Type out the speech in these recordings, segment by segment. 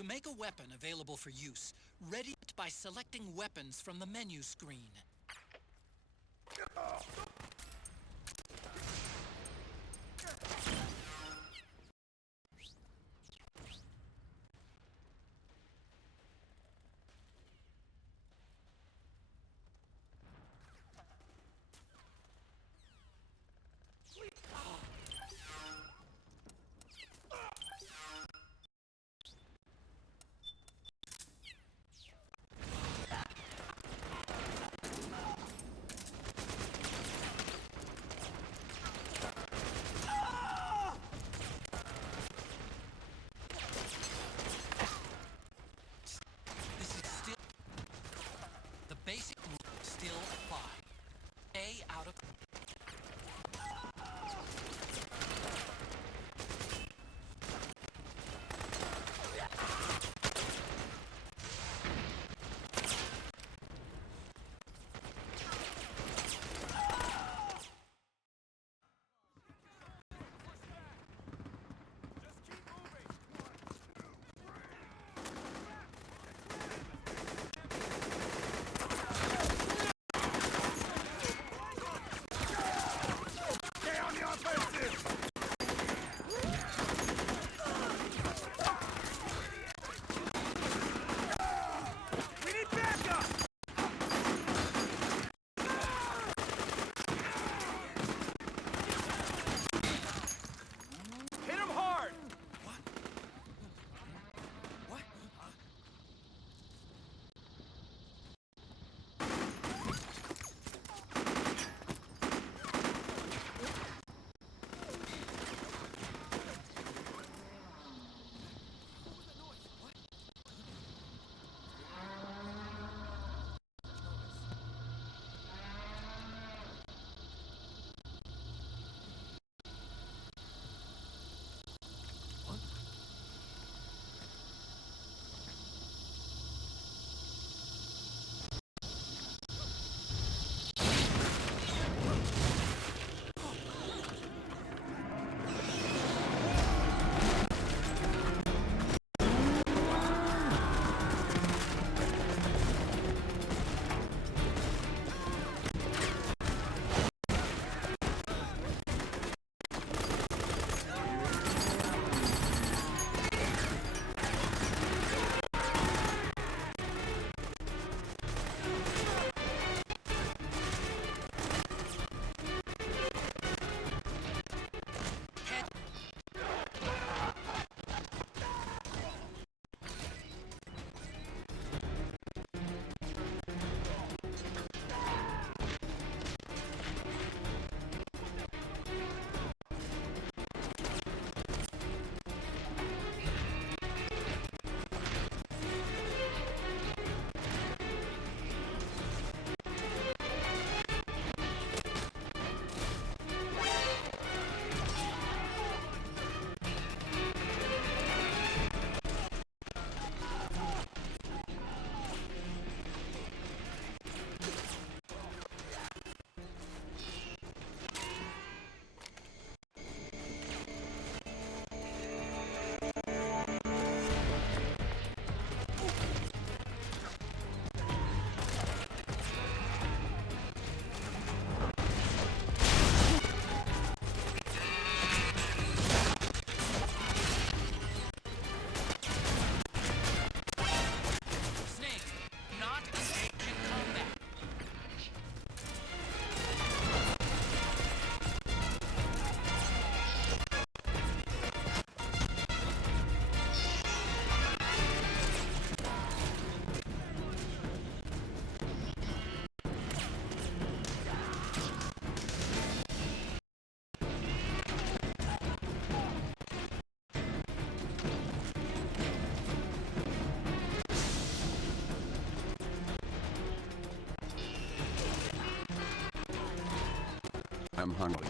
To make a weapon available for use, ready it by selecting weapons from the menu screen. I'm hungry.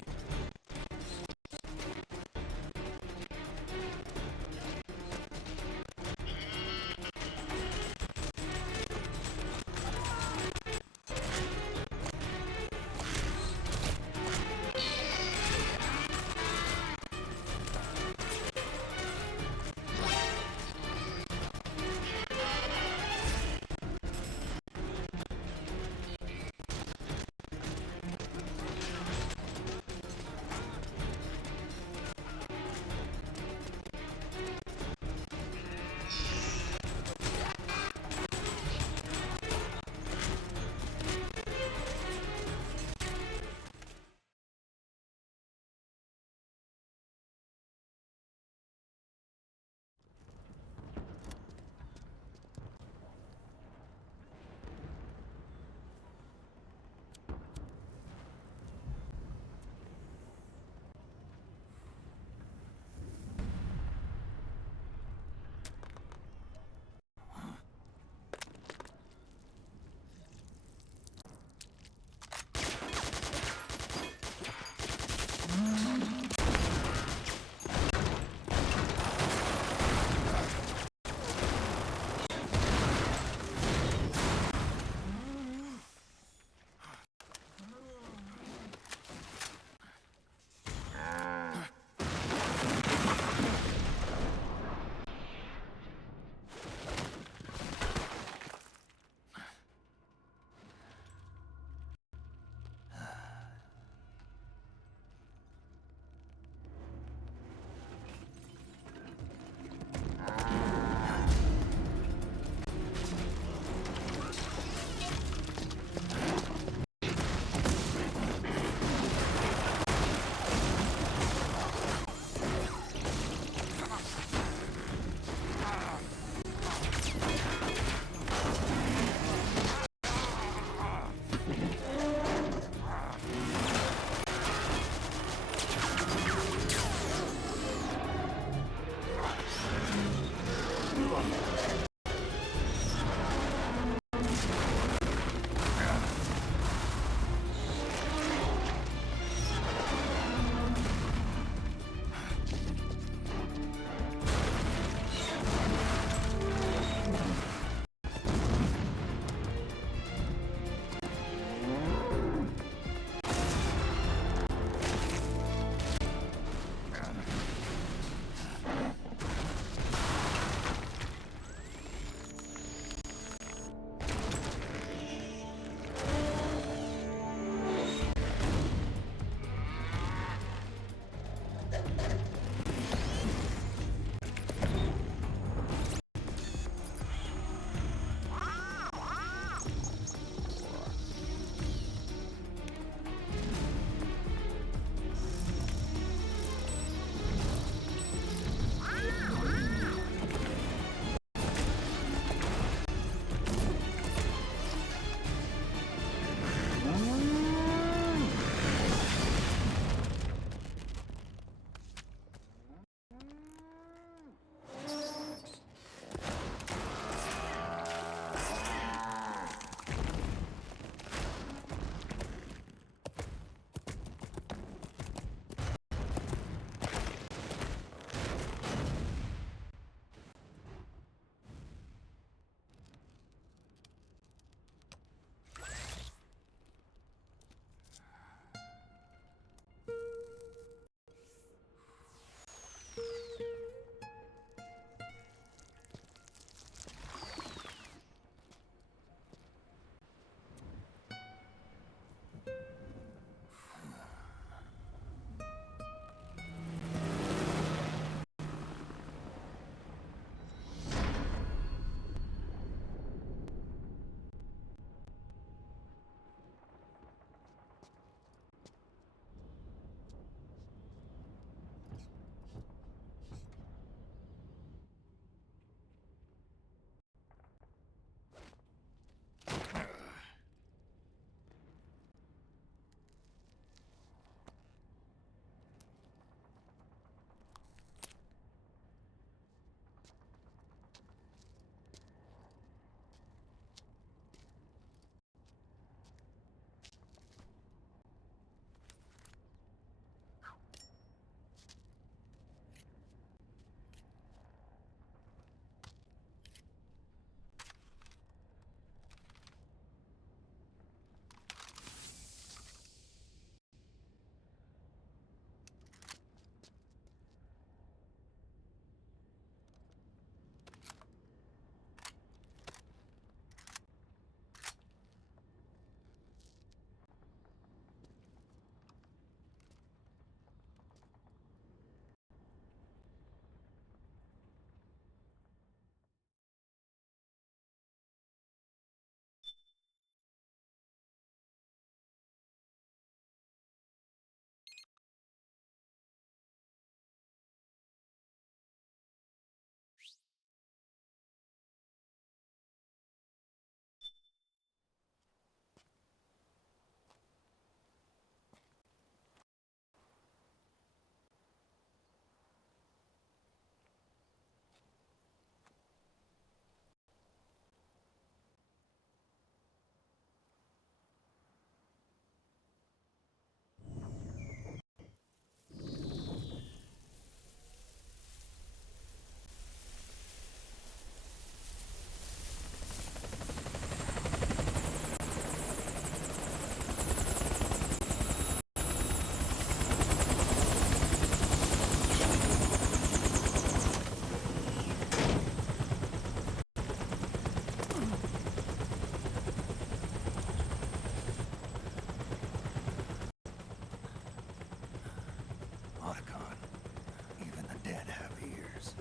dead have ears.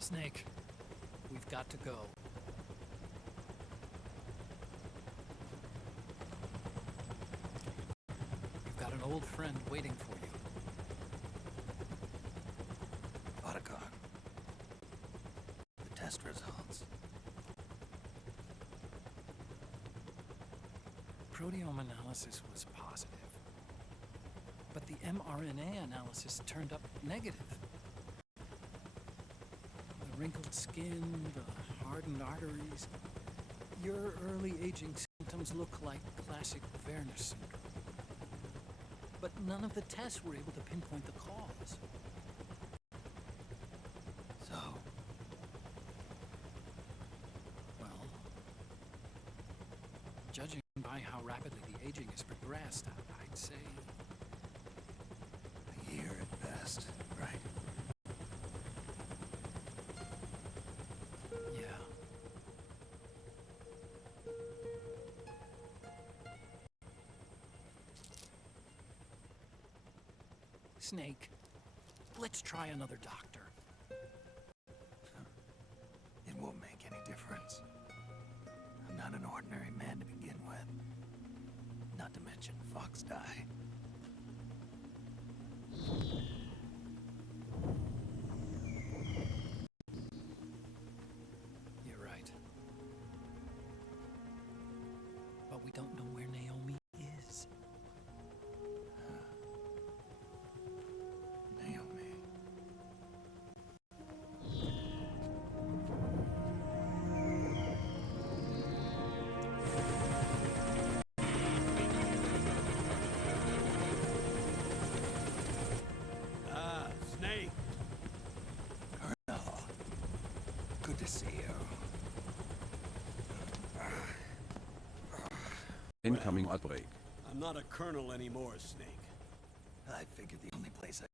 Snake, we've got to go. You've got an old friend waiting for you. Otacon. The test results. Proteome analysis was positive, but the mRNA analysis turned up negative. The wrinkled skin, the hardened arteries. Your early aging symptoms look like classic Werner syndrome. But none of the tests were able to pinpoint the cause. So, Well, judging by how rapidly the aging has progressed, I'd say... a year at best, right? yeah. Snake, let's try another doctor. It won't make any difference. I'm not an ordinary man to begin with. Not to mention Fox die. You're right. But we don't know where Naomi is. Naomi. Snake. Colonel. Good to see you. Incoming outbreak. I'm not a colonel anymore, Snake. I figured the only place I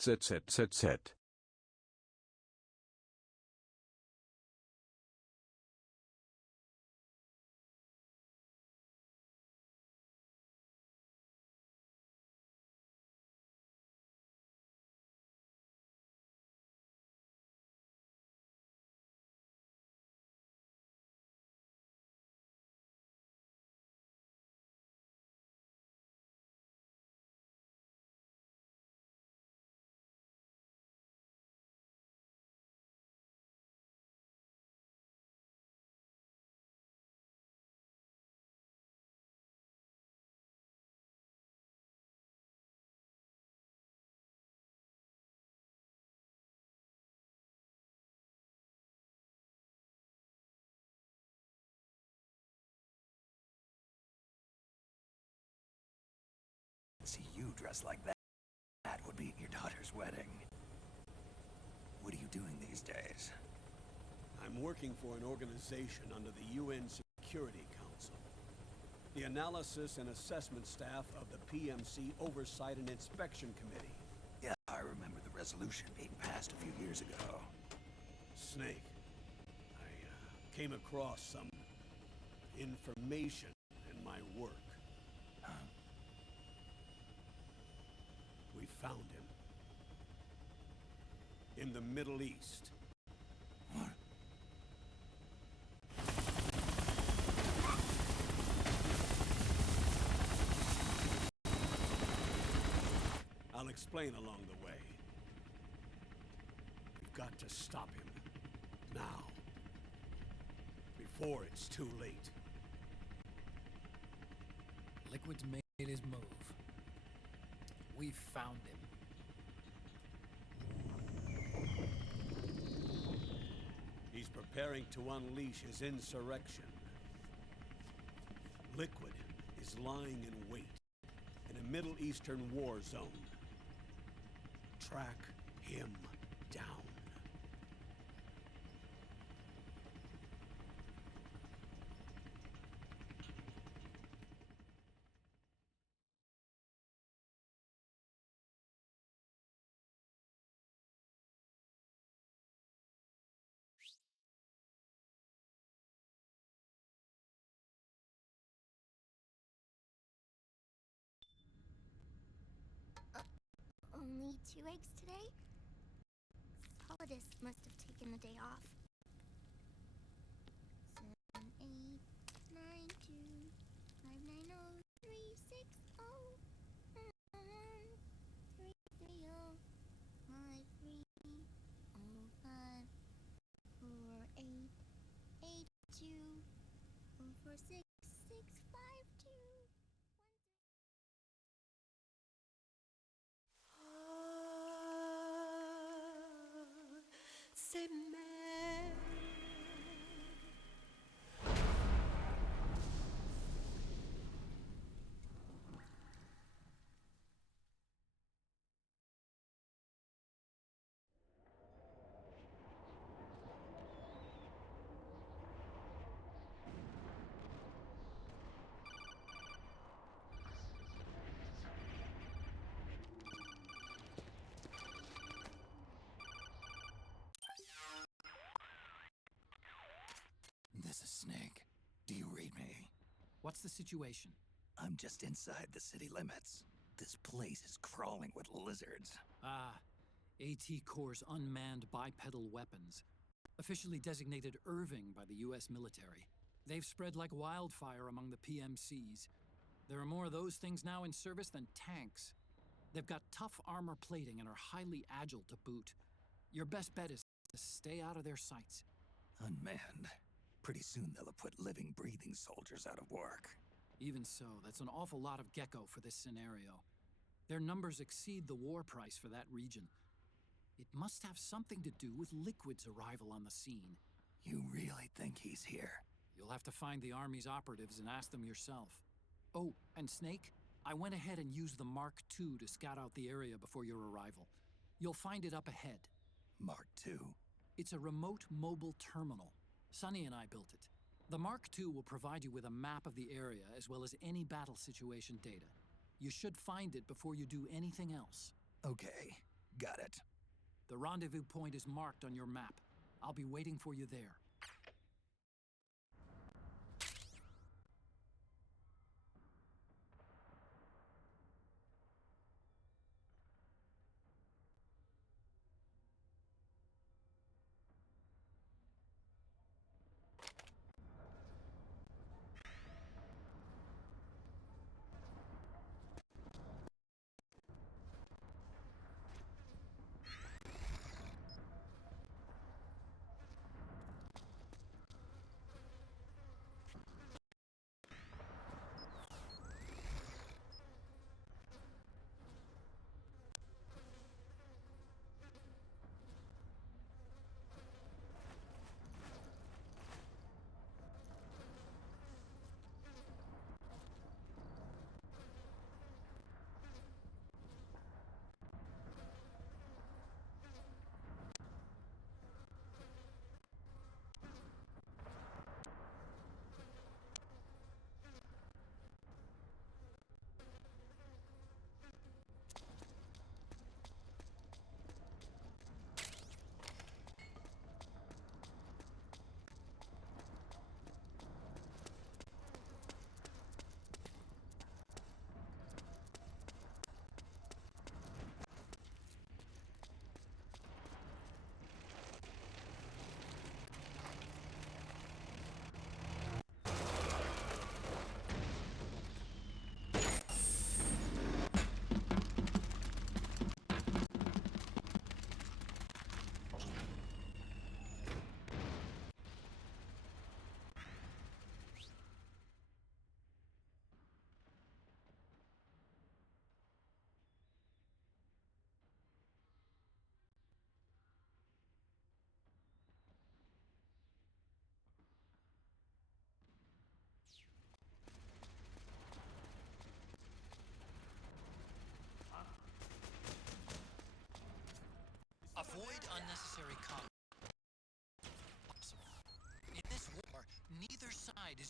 ZZZZ. see you dressed like that. That would be at your daughter's wedding. What are you doing these days? I'm working for an organization under the UN Security Council. The Analysis and Assessment Staff of the PMC Oversight and Inspection Committee. Yeah, I remember the resolution being passed a few years ago. Snake, I came across some information in my work. Huh? We found him. In the Middle East. What? I'll explain along the way. We've got to stop him. Now. Before it's too late. Liquid's made his move. We found him. He's preparing to unleash his insurrection. Liquid is lying in wait in a Middle Eastern war zone. Track him down. Only 2 eggs today? Solidus must have taken the day off. 7, 8, 9, 2, 5, 9, 0, 3, 6, 0, 3, 3, 0, 5, 3, 0, 5, 4, 8, 8, 2, 4, 4, 6, 6, 5, 2. C'est mère. This is Snake. Do you read me? What's the situation? I'm just inside the city limits. This place is crawling with lizards. Ah, AT Corps' unmanned bipedal weapons. Officially designated Irving by the US military. They've spread like wildfire among the PMCs. There are more of those things now in service than tanks. They've got tough armor plating and are highly agile to boot. Your best bet is to stay out of their sights. Unmanned. Pretty soon they'll have put living, breathing soldiers out of work. Even so, that's an awful lot of gecko for this scenario. Their numbers exceed the war price for that region. It must have something to do with Liquid's arrival on the scene. You really think he's here? You'll have to find the Army's operatives and ask them yourself. Oh, and Snake, I went ahead and used the Mark II to scout out the area before your arrival. You'll find it up ahead. Mark II? It's a remote mobile terminal. Sonny and I built it. The Mark II will provide you with a map of the area as well as any battle situation data. You should find it before you do anything else. Okay, got it. The rendezvous point is marked on your map. I'll be waiting for you there.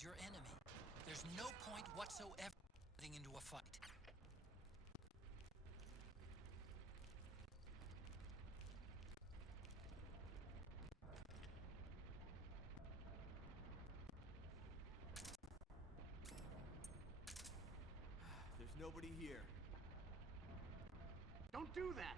is your enemy. There's no point whatsoever getting into a fight. There's nobody here. Don't do that!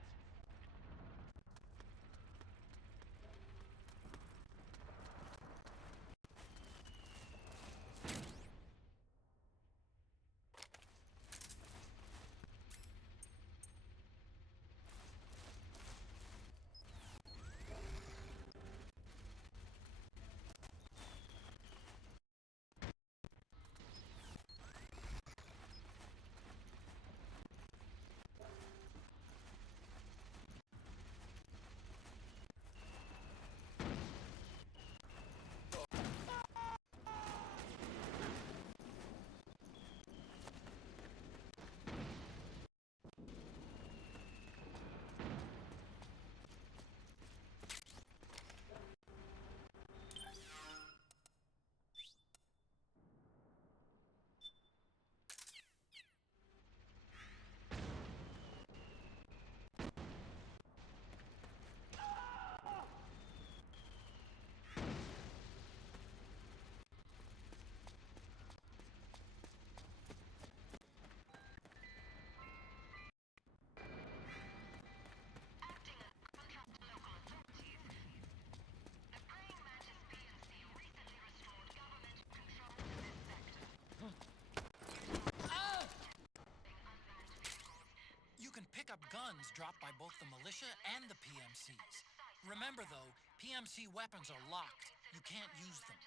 You can pick up guns dropped by both the militia and the PMCs. Remember though, PMC weapons are locked. You can't use them.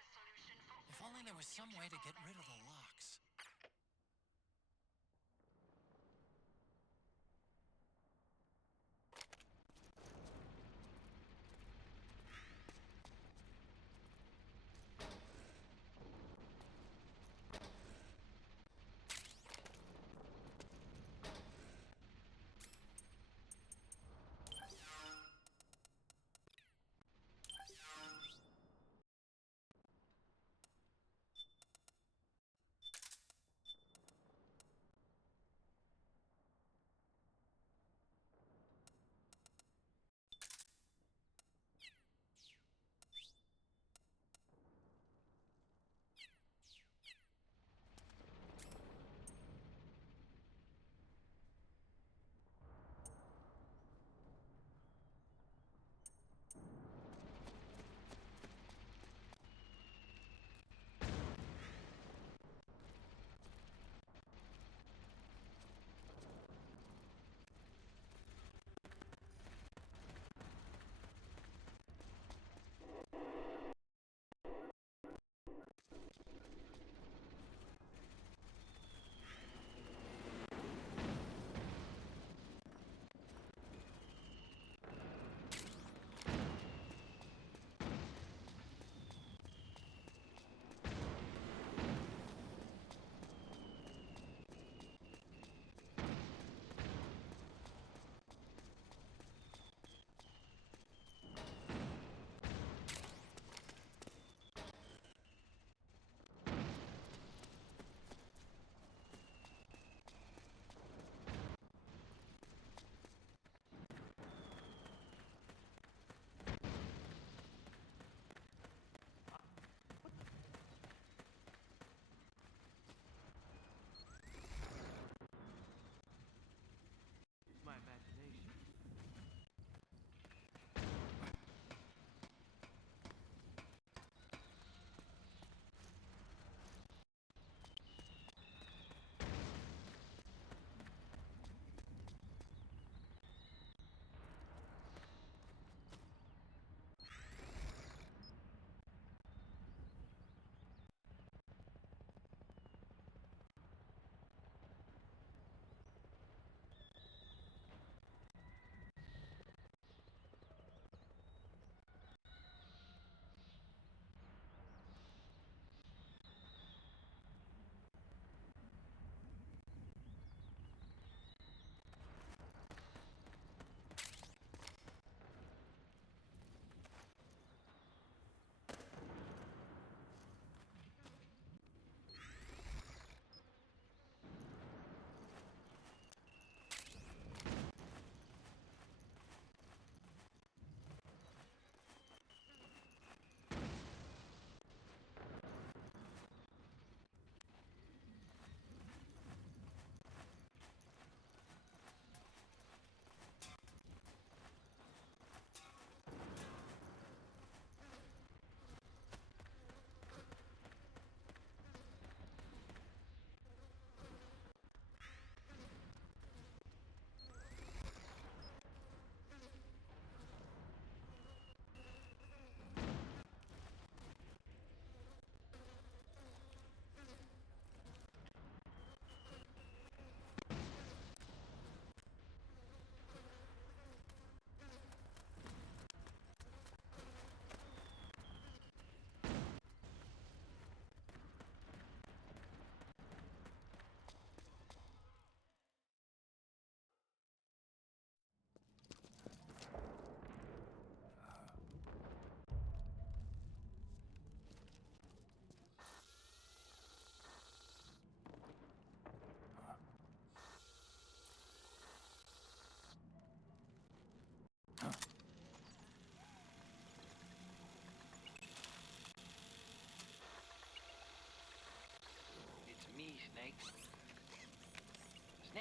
If only there was some way to get rid of the locks.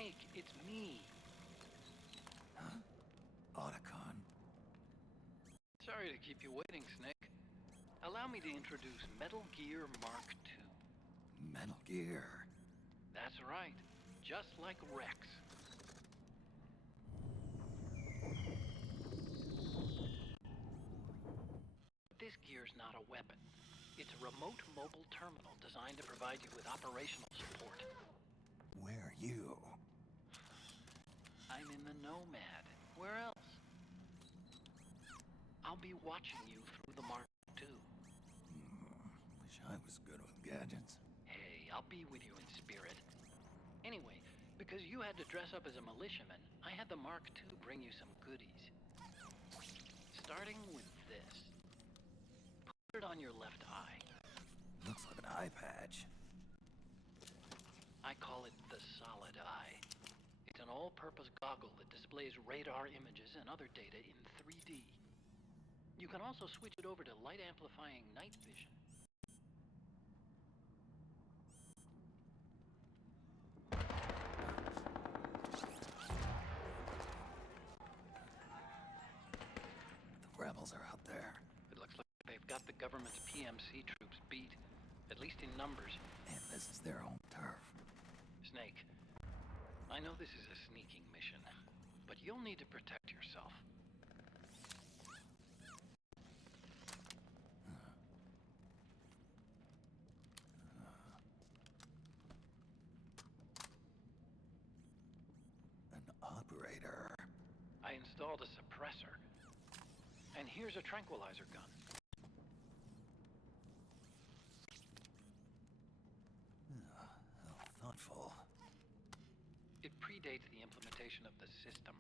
Snake, it's me. Otacon. Sorry to keep you waiting, Snake. Allow me to introduce Metal Gear Mark II. Metal Gear. That's right. Just like Rex. This gear's not a weapon. It's a remote mobile terminal designed to provide you with operational support. Where are you? I'm in the Nomad. Where else? I'll be watching you through the Mark II. Wish I was good with gadgets. Hey, I'll be with you in spirit. Anyway, because you had to dress up as a militiaman, I had the Mark II bring you some goodies. Starting with this. Put it on your left eye. Looks like an eye patch. I call it the Solid Eye. It's an all-purpose goggle that displays radar images and other data in 3D. You can also switch it over to light-amplifying night vision. The rebels are out there. It looks like they've got the government's PMC troops beat, at least in numbers. And this is their own turf. Snake, I know this is a sneaking mission, but you'll need to protect yourself. An operator. I installed a suppressor. And here's a tranquilizer gun. How thoughtful. It predates the implementation of the system.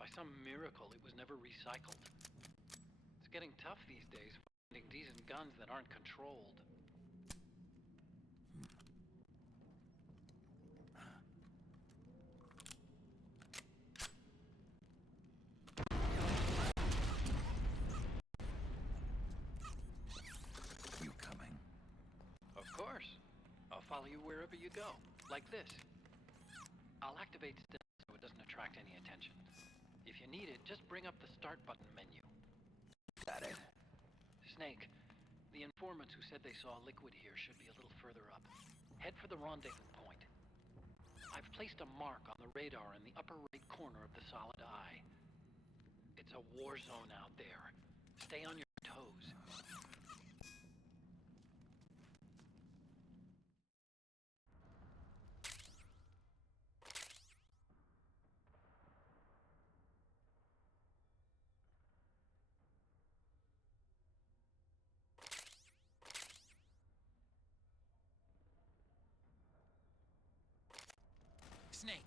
By some miracle, it was never recycled. It's getting tough these days finding decent guns that aren't controlled. You coming? Of course. I'll follow you wherever you go. Like this. I'll activate stealth so it doesn't attract any attention. If you need it, just bring up the start button menu. Got it. Snake, the informants who said they saw liquid here should be a little further up. Head for the rendezvous point. I've placed a mark on the radar in the upper right corner of the Solid Eye. It's a war zone out there. Stay on your toes. Snake.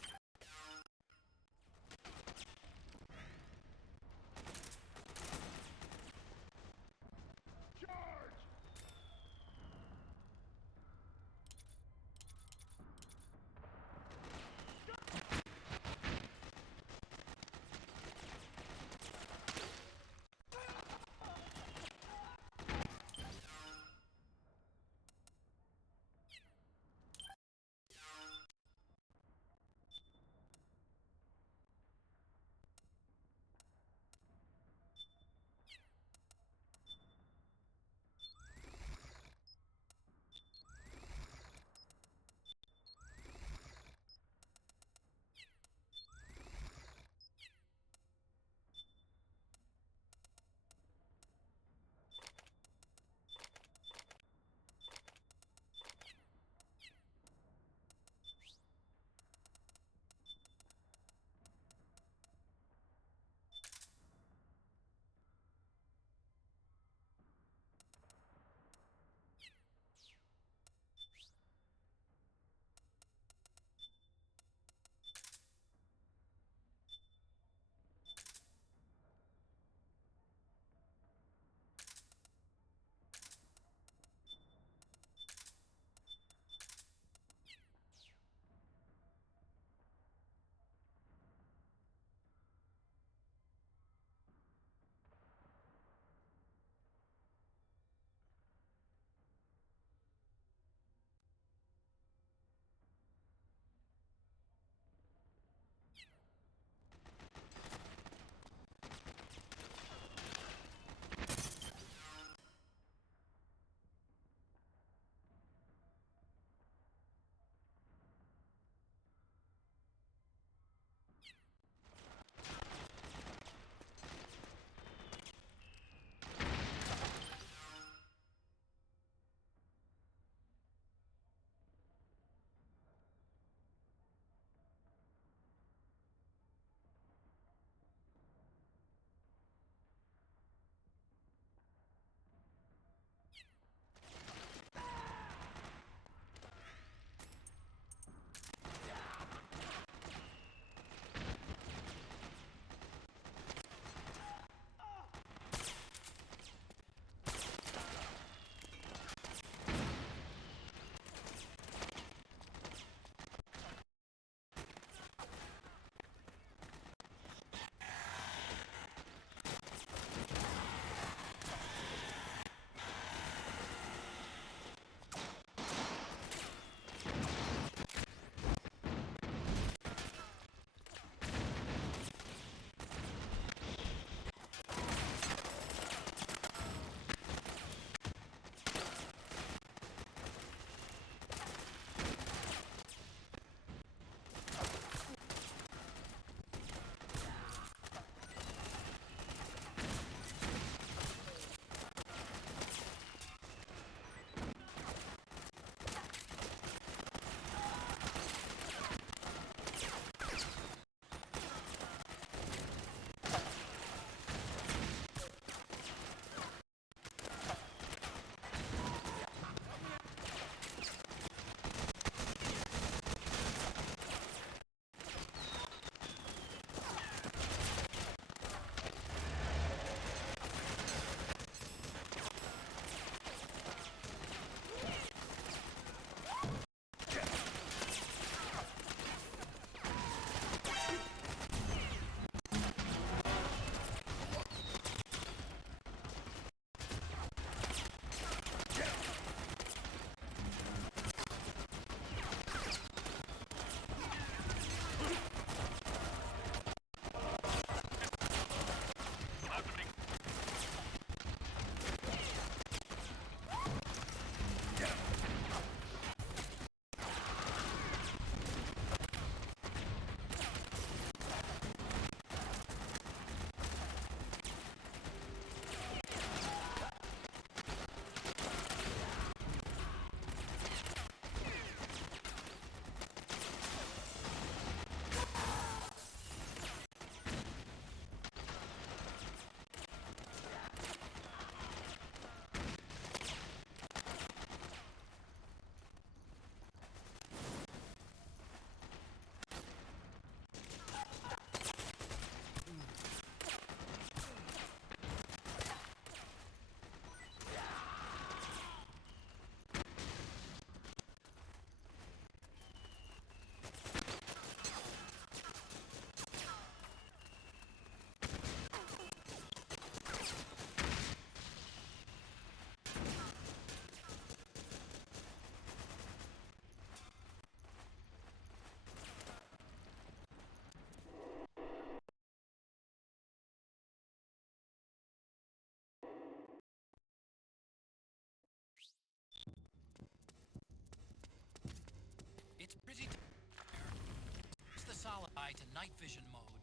guy to night vision mode.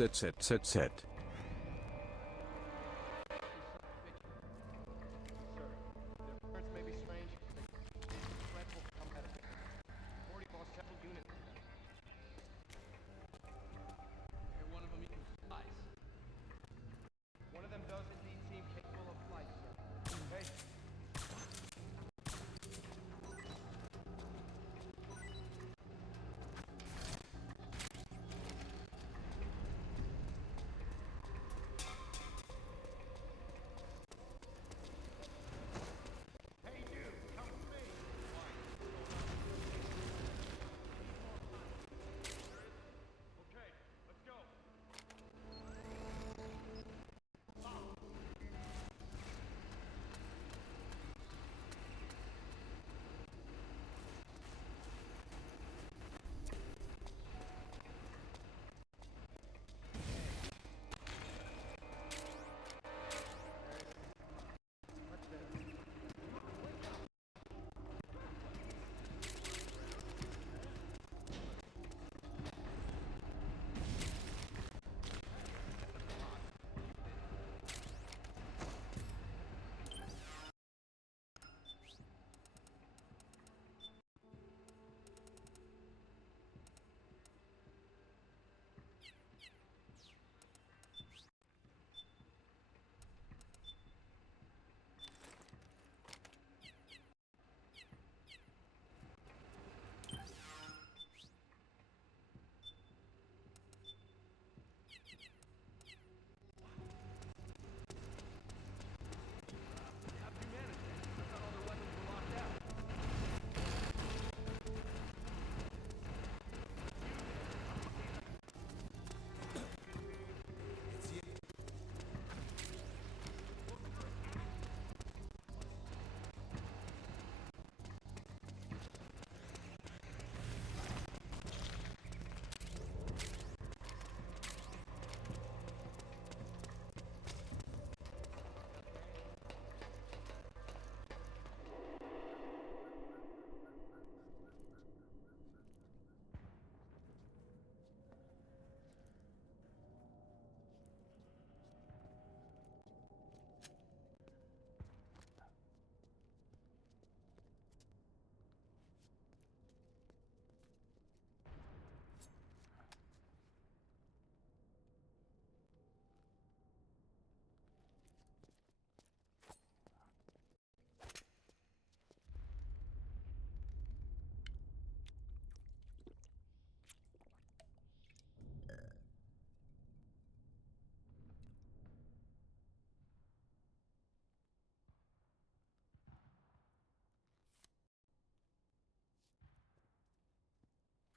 ZZZZ.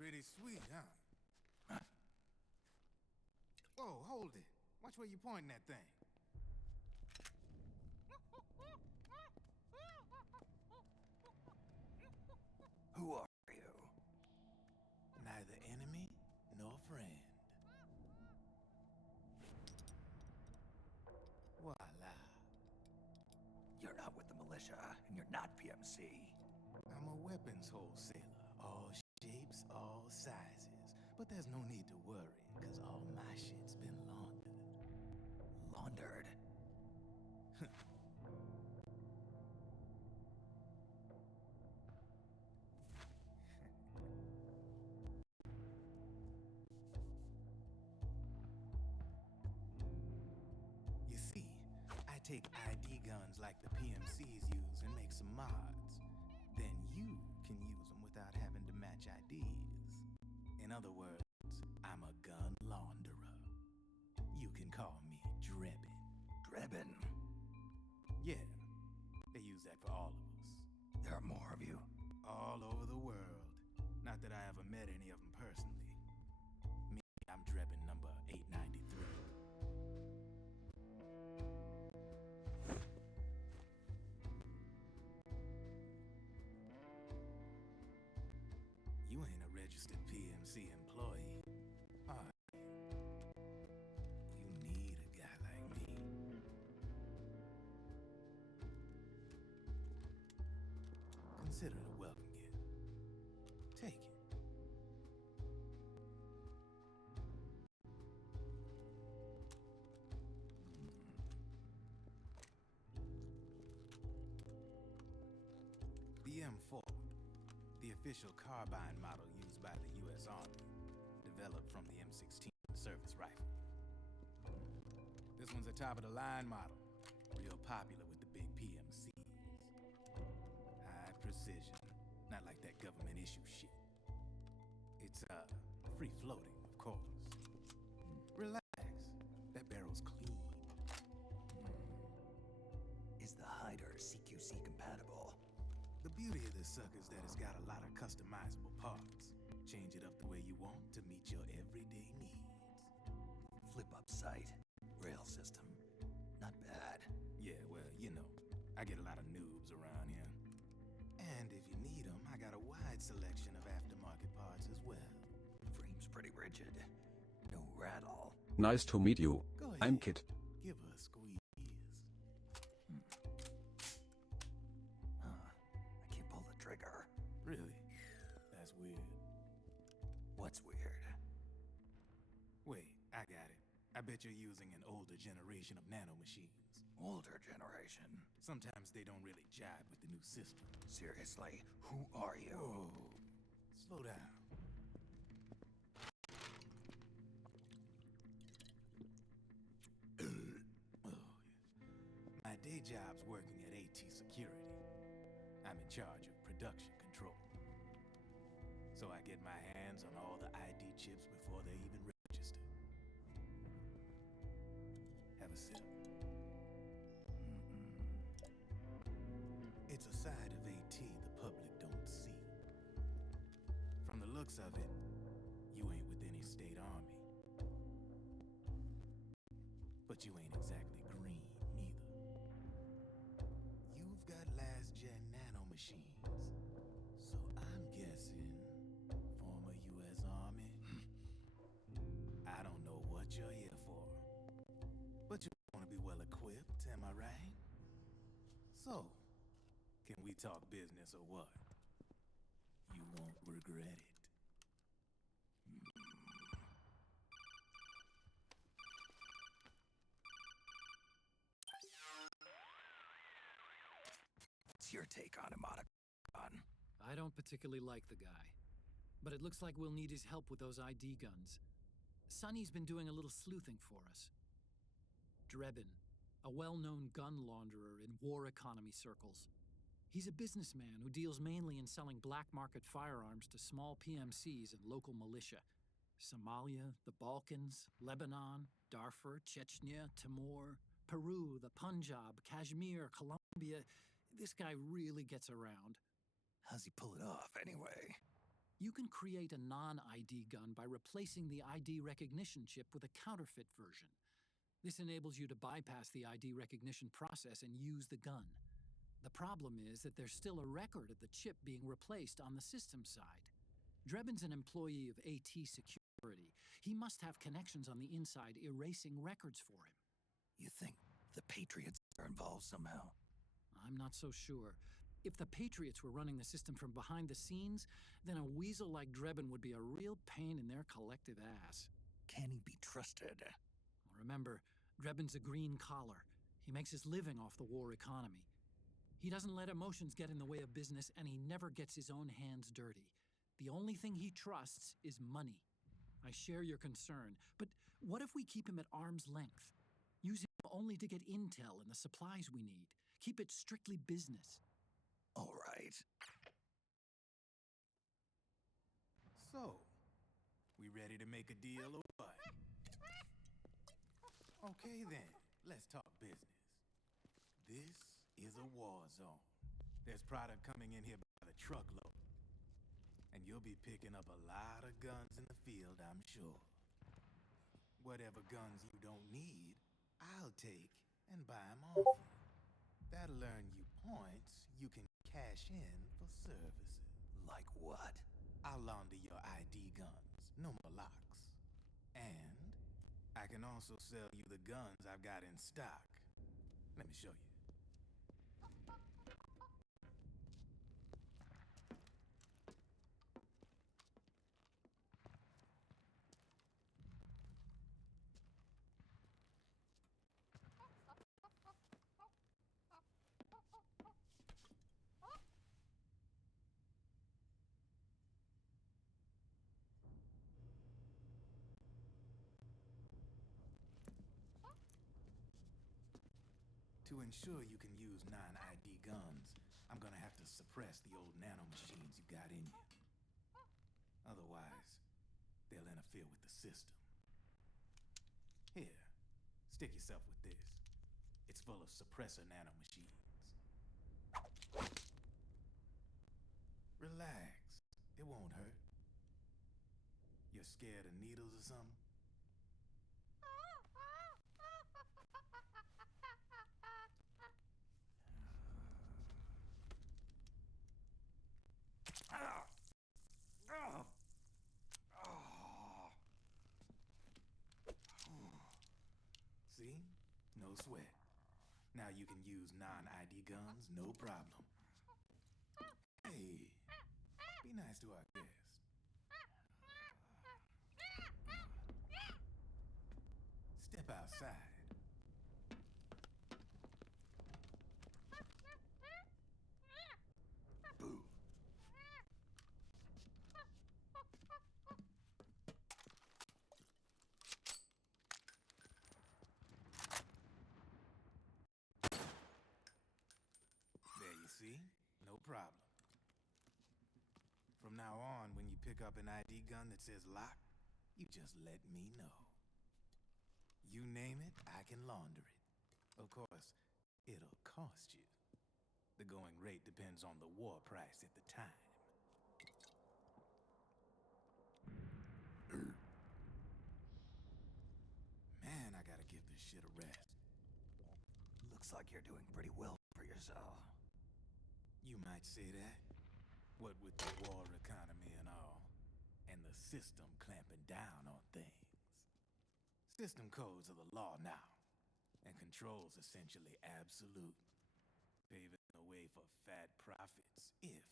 Pretty sweet, huh? Whoa, hold it. Watch where you pointing that thing. Who are you? Neither enemy nor friend. Voila. You're not with the militia, and you're not PMC. I'm a weapons wholesaler. All shapes, all sizes. But there's no need to worry, because all my shit's been laundered. Laundered? You see, I take ID guns like the PMCs use and make some mods. Then you can use them without having to match IDs. In other words, I'm a gun launderer. You can call me Drebin. Drebin? Yeah, they use that for all of us. There are more of you. All over the world. Not that I ever met any of them personally. Me, I'm Drebin number 893. You ain't a registered PMC employee, are you? You need a guy like me. Consider it a welcome gift. Take it. The M4, the official carbine model used by the U.S. Army, developed from the M16 service rifle. This one's a top-of-the-line model, real popular with the big PMCs. High precision, not like that government-issue shit. It's, free-floating, of course. Relax, that barrel's clean. Is the hider CQC compatible? The beauty of this sucker is that it's got a lot of customizable parts. Change it up the way you want to meet your everyday needs. Flip-up sight. Rail system. Not bad. Yeah, well, you know, I get a lot of noobs around here. And if you need them, I got a wide selection of aftermarket parts as well. Frame's pretty rigid. No rattle. Nice to meet you. Go ahead. I'm Kit. Give her a squeeze. I can't pull the trigger. Really? That's weird. What's weird? Wait, I got it. I bet you're using an older generation of nanomachines. Older generation? Sometimes they don't really jive with the new system. Seriously, who are you? Whoa. Slow down. Oh, yeah. My day job's working at AT Security. I'm in charge of production control. So I get my hands on all the ID chips before they even register. Have a sip. It's a side of AT the public don't see. From the looks of it, you ain't with any state army. But you ain't exactly green, neither. You've got last-gen nanomachines. So I'm guessing former U.S. Army. I don't know what you're here for. But you want to be well-equipped, am I right? So, can we talk business or what? You won't regret it. What's your take on him, Otacon? I don't particularly like the guy, but it looks like we'll need his help with those ID guns. Sonny's been doing a little sleuthing for us. Drebin, a well-known gun launderer in war economy circles. He's a businessman who deals mainly in selling black market firearms to small PMCs and local militia. Somalia, the Balkans, Lebanon, Darfur, Chechnya, Timor, Peru, the Punjab, Kashmir, Colombia. This guy really gets around. How's he pull it off, anyway? You can create a non-ID gun by replacing the ID recognition chip with a counterfeit version. This enables you to bypass the ID recognition process and use the gun. The problem is that there's still a record of the chip being replaced on the system side. Drebin's an employee of AT Security. He must have connections on the inside erasing records for him. You think the Patriots are involved somehow? I'm not so sure. If the Patriots were running the system from behind the scenes, then a weasel like Drebin would be a real pain in their collective ass. Can he be trusted? Remember, Drebin's a green collar. He makes his living off the war economy. He doesn't let emotions get in the way of business, and he never gets his own hands dirty. The only thing he trusts is money. I share your concern, but what if we keep him at arm's length? Use him only to get intel and the supplies we need. Keep it strictly business. All right. So, we ready to make a deal or what? Okay then, let's talk business. This is a war zone. There's product coming in here by the truckload. And you'll be picking up a lot of guns in the field, I'm sure. Whatever guns you don't need, I'll take and buy them off you. That'll earn you points you can cash in for services. Like what? I'll launder your ID guns, no more locks. And I can also sell you the guns I've got in stock. Let me show you. To ensure you can use non-ID guns, I'm gonna have to suppress the old nanomachines you got in you. Otherwise, they'll interfere with the system. Here, stick yourself with this. It's full of suppressor nanomachines. Relax, it won't hurt. You're scared of needles or something? See? No sweat. Now you can use non-ID guns, no problem. Hey, be nice to our guest. Step outside. Boo. There you see? No problem. From now on, when you pick up an ID gun that says lock, you just let me know. You name it, I can launder it. Of course, it'll cost you. The going rate depends on the war price at the time. Man, I gotta give this shit a rest. Looks like you're doing pretty well for yourself. You might say that. What with the war economy and all, and the system clamping down on things. System codes are the law now, and control's essentially absolute, paving the way for fat profits if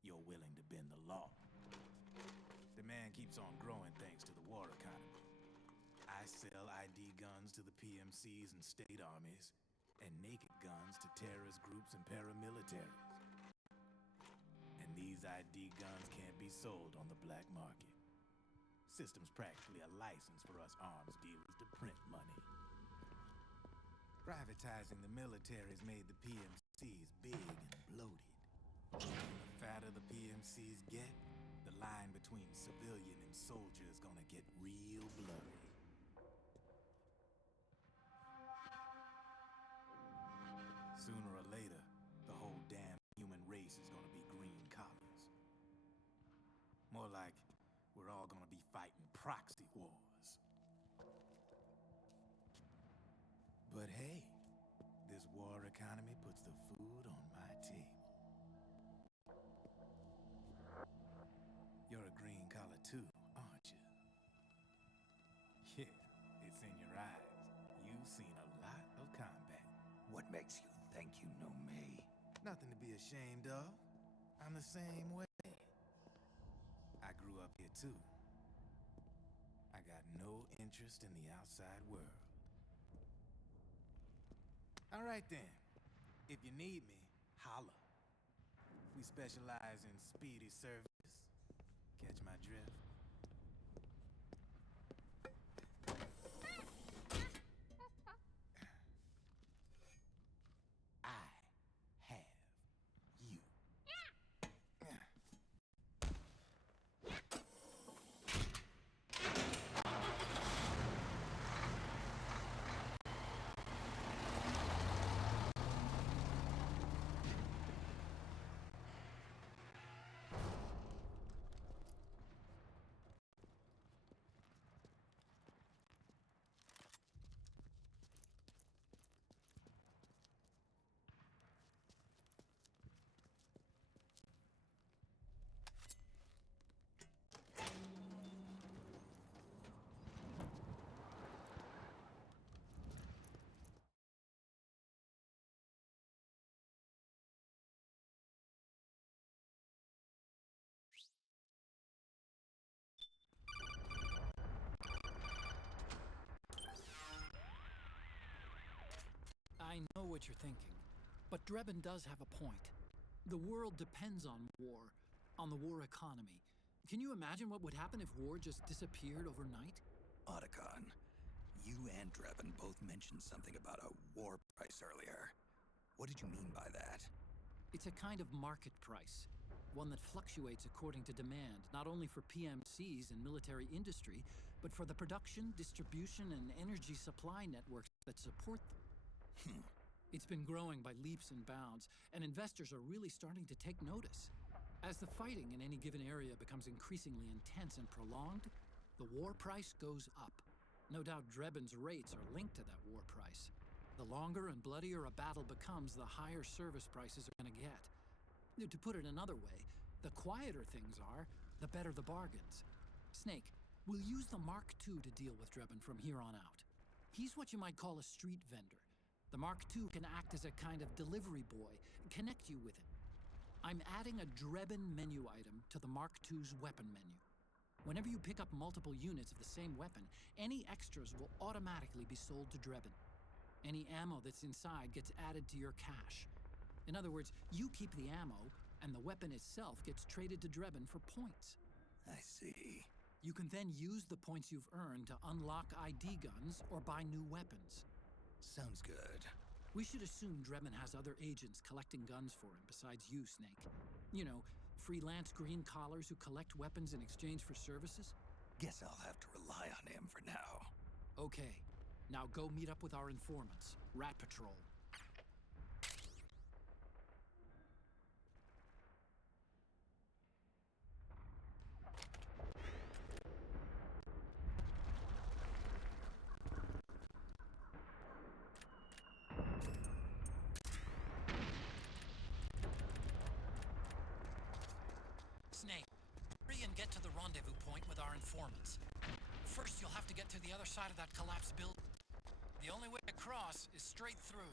you're willing to bend the law. Demand keeps on growing thanks to the war economy. I sell ID guns to the PMCs and state armies, and naked guns to terrorist groups and paramilitaries. And these ID guns can't be sold on the black market. System's practically a license for us arms dealers to print money. Privatizing the military's made the PMCs big and bloated. The fatter the PMCs get, the line between civilian and soldier is gonna get real blurry. Sooner or later, the whole damn human race is gonna be green collars. More proxy wars. But hey, this war economy puts the food on my table. You're a green collar too, aren't you? Yeah, it's in your eyes. You've seen a lot of combat. What makes you think you know me? Nothing to be ashamed of. I'm the same way. I grew up here too. I got no interest in the outside world. All right then. If you need me, holla. We specialize in speedy service. Catch my drift? I have you. I know what you're thinking, but Drebin does have a point. The world depends on war, on the war economy. Can you imagine what would happen if war just disappeared overnight? Otacon, you and Drebin both mentioned something about a war price earlier. What did you mean by that? It's a kind of market price, one that fluctuates according to demand, not only for PMCs and military industry, but for the production, distribution, and energy supply networks that support them. It's been growing by leaps and bounds, and investors are really starting to take notice. As the fighting in any given area becomes increasingly intense and prolonged, the war price goes up. No doubt Drebin's rates are linked to that war price. The longer and bloodier a battle becomes, the higher service prices are going to get. To put it another way, the quieter things are, the better the bargains. Snake, we'll use the Mark II to deal with Drebin from here on out. He's what you might call a street vendor. The Mark II can act as a kind of delivery boy, connect you with him. I'm adding a Drebin menu item to the Mark II's weapon menu. Whenever you pick up multiple units of the same weapon, any extras will automatically be sold to Drebin. Any ammo that's inside gets added to your cache. In other words, you keep the ammo, and the weapon itself gets traded to Drebin for points. I see. You can then use the points you've earned to unlock ID guns or buy new weapons. Sounds good. We should assume Drebin has other agents collecting guns for him besides you, Snake. You know, freelance green collars who collect weapons in exchange for services? Guess I'll have to rely on him for now. Okay, now go meet up with our informants, Rat Patrol. Snake, hurry and get to the rendezvous point with our informants. First, you'll have to get to the other side of that collapsed building. The only way across is straight through.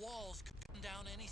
walls could come down any...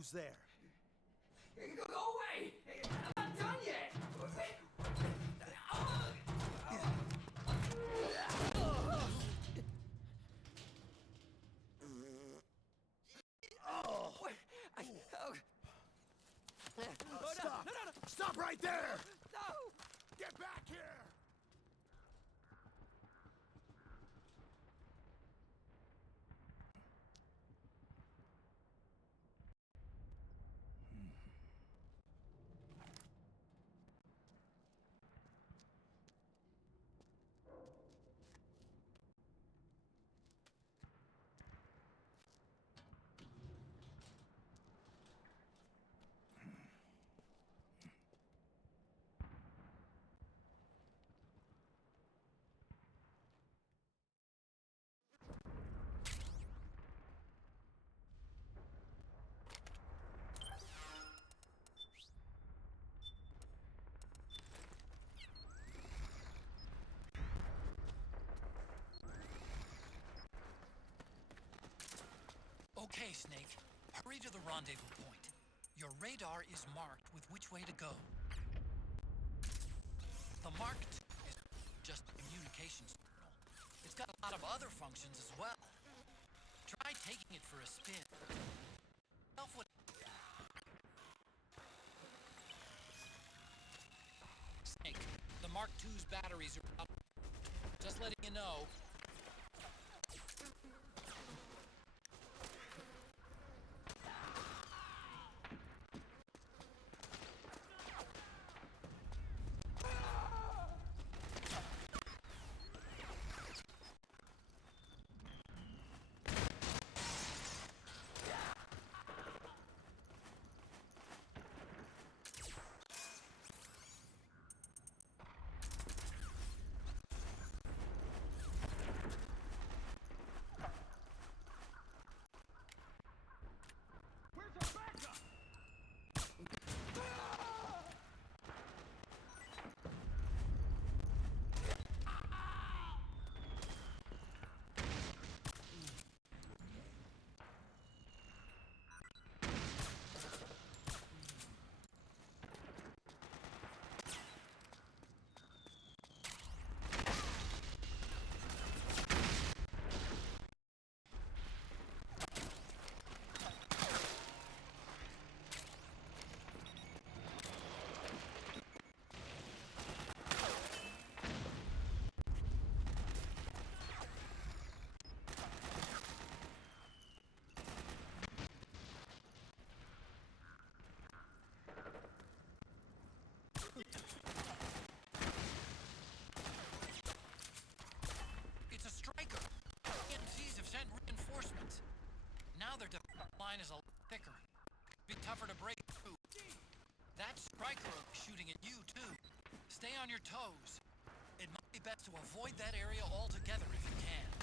Who's there? Go away! I'm not done yet! Stop! Stop right there! No! Get back here! Okay, Snake. Hurry to the rendezvous point. Your radar is marked with which way to go. The marked is just a communications signal. It's got a lot of other functions as well. Try taking it for a spin. Snake, the Mark II's batteries are up. Just letting you know. It's a striker. PMCs have sent reinforcements. Now their defense line is a lot thicker. Be tougher to break through. That striker will be shooting at you too. Stay on your toes. It might be best to avoid that area altogether if you can.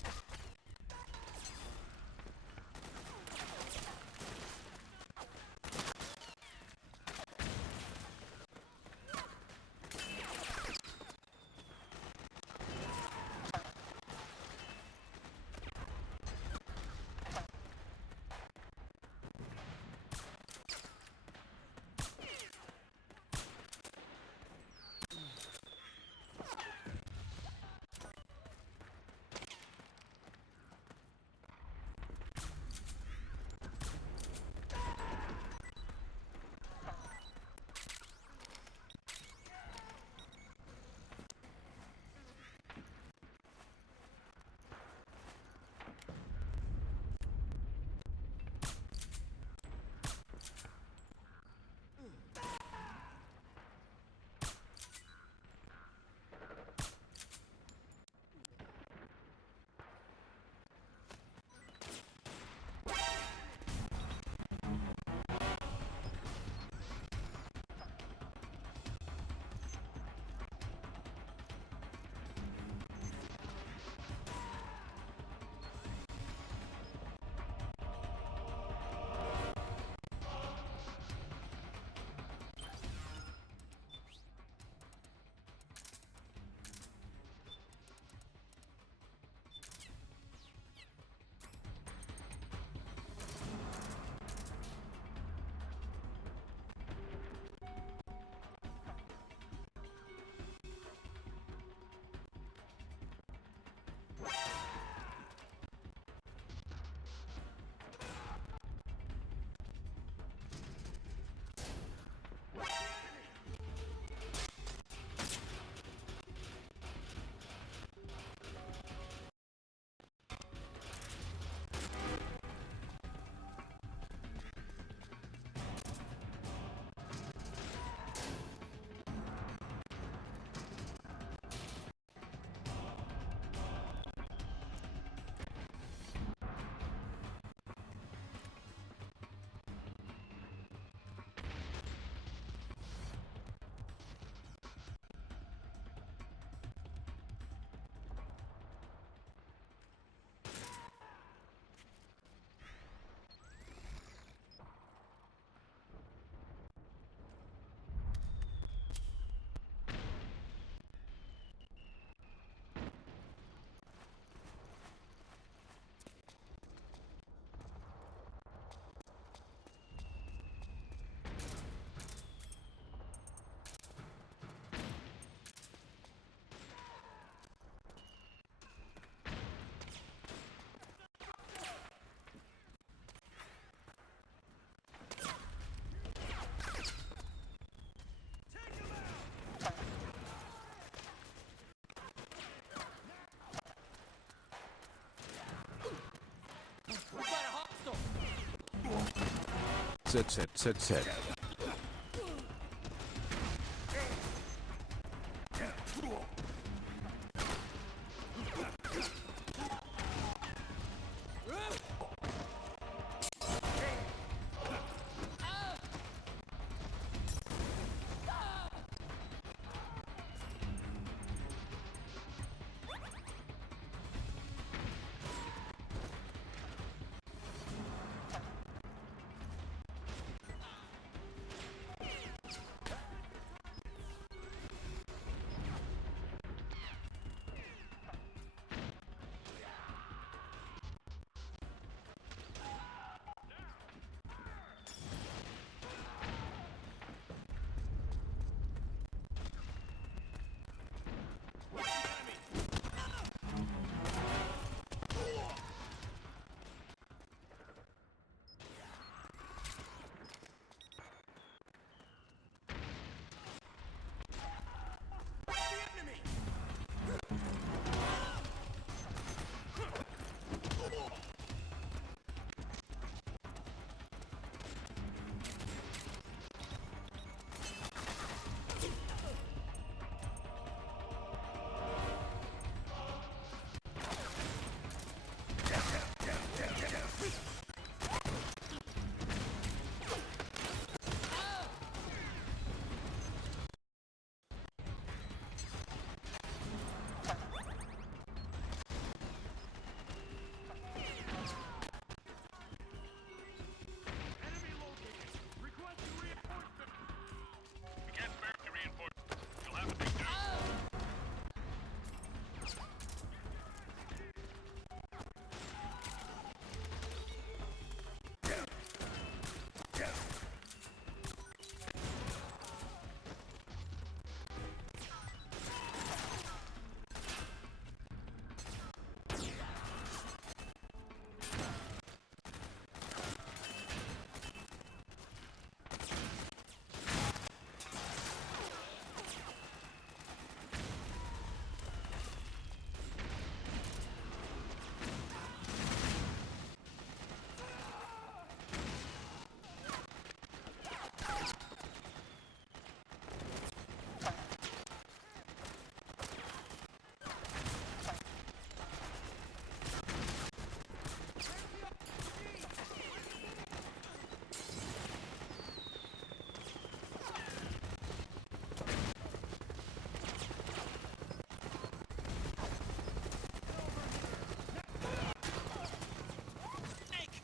ZZZZ.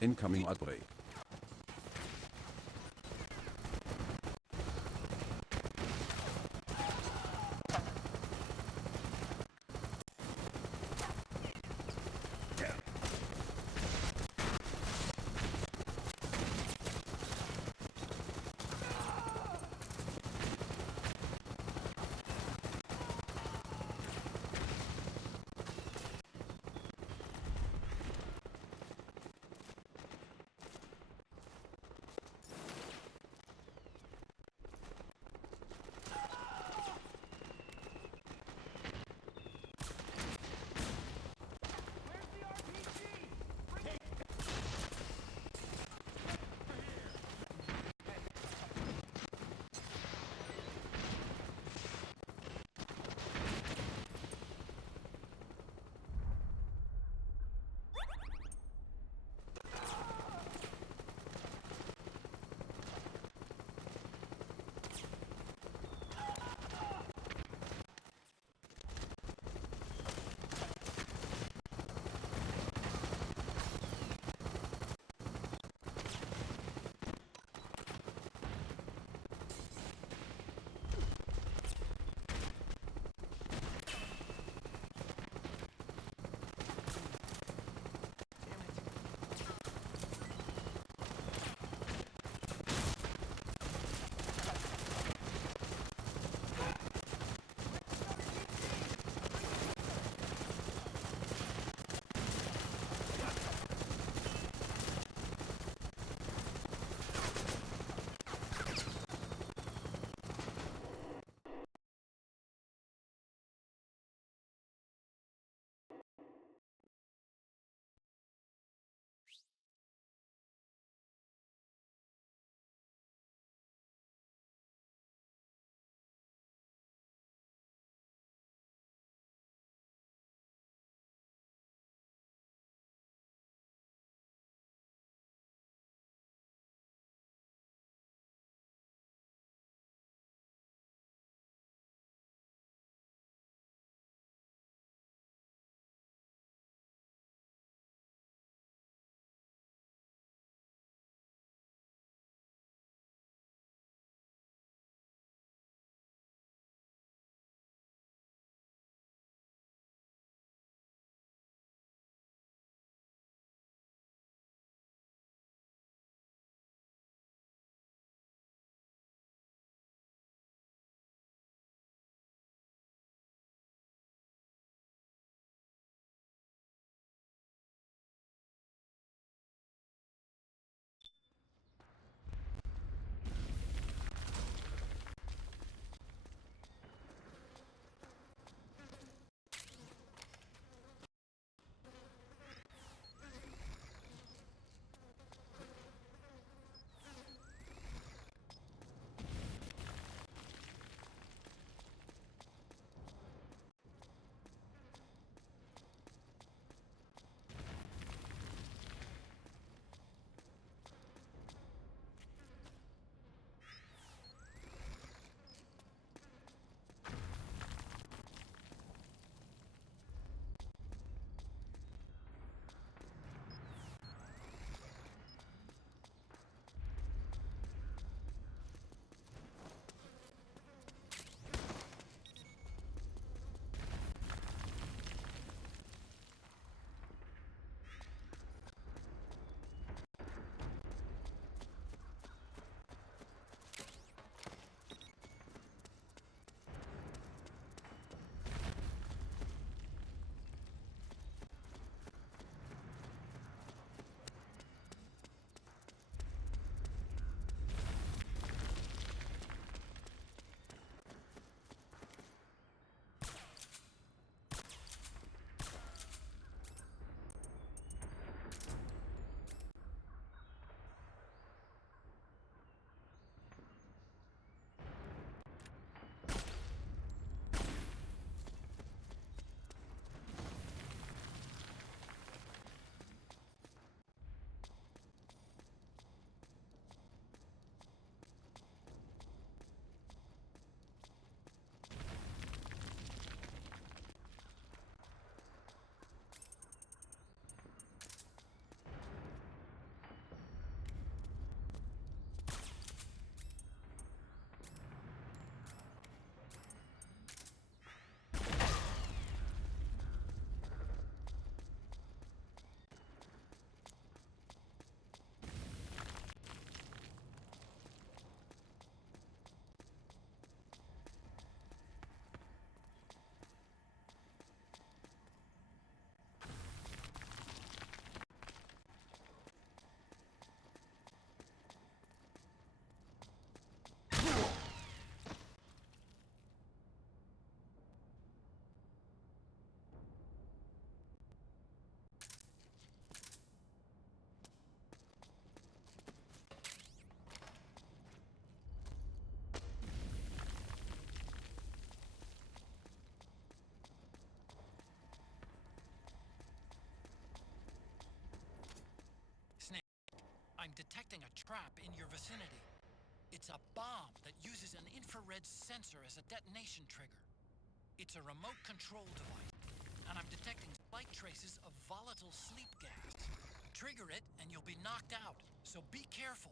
Incoming outbreak. detecting a trap in your vicinity. It's a bomb that uses an infrared sensor as a detonation trigger. It's a remote control device, and I'm detecting slight traces of volatile sleep gas. Trigger it, and you'll be knocked out, so be careful.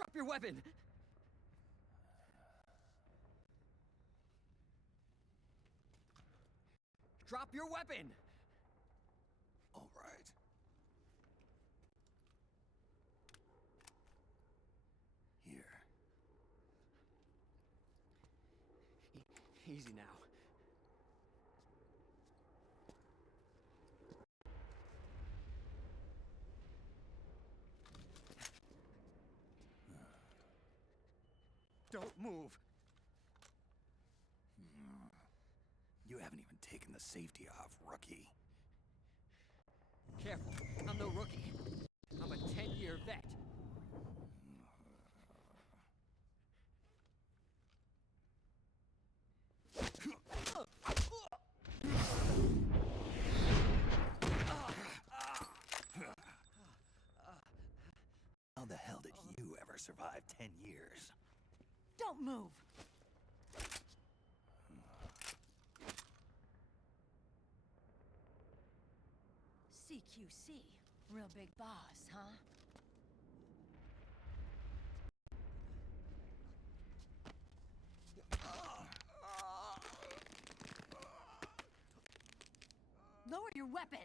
Drop your weapon! Drop your weapon! All right. Here. Easy now. Don't move. You haven't even taking the safety off, rookie. Careful, I'm no rookie. I'm a 10-year vet. How the hell did you ever survive 10 years? Don't move! CQC. Real big boss, huh? Lower your weapon!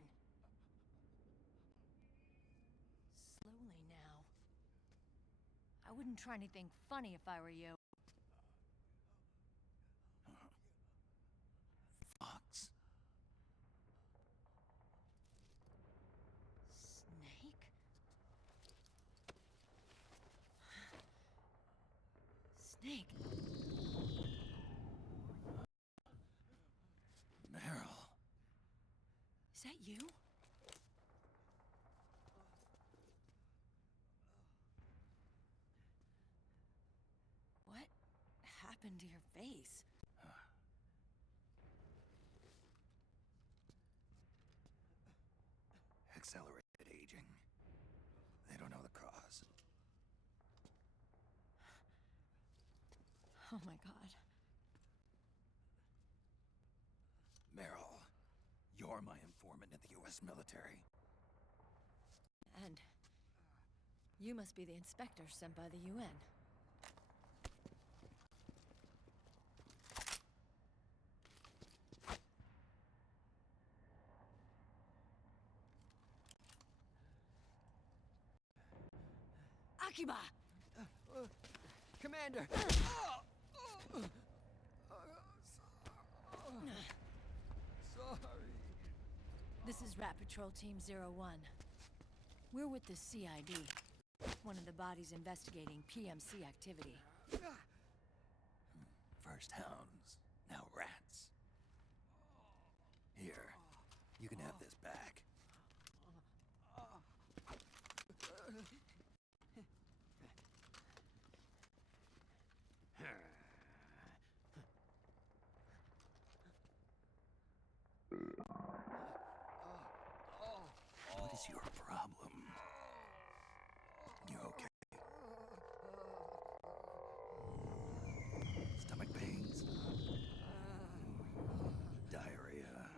Slowly now. I wouldn't try anything funny if I were you. Fox. Snake? Snake? Meryl. Is that you? What happened to your face? Accelerated aging. They don't know the cause. Oh my god. Meryl, you're my informant in the U.S. military. And you must be the inspector sent by the UN. Akiba! Commander! Sorry. This is Rat Patrol Team 01. We're with the CID, one of the bodies investigating PMC activity. First hounds, now rats. Here, you can have this back. What is your problem? You okay? Stomach pains? Diarrhea?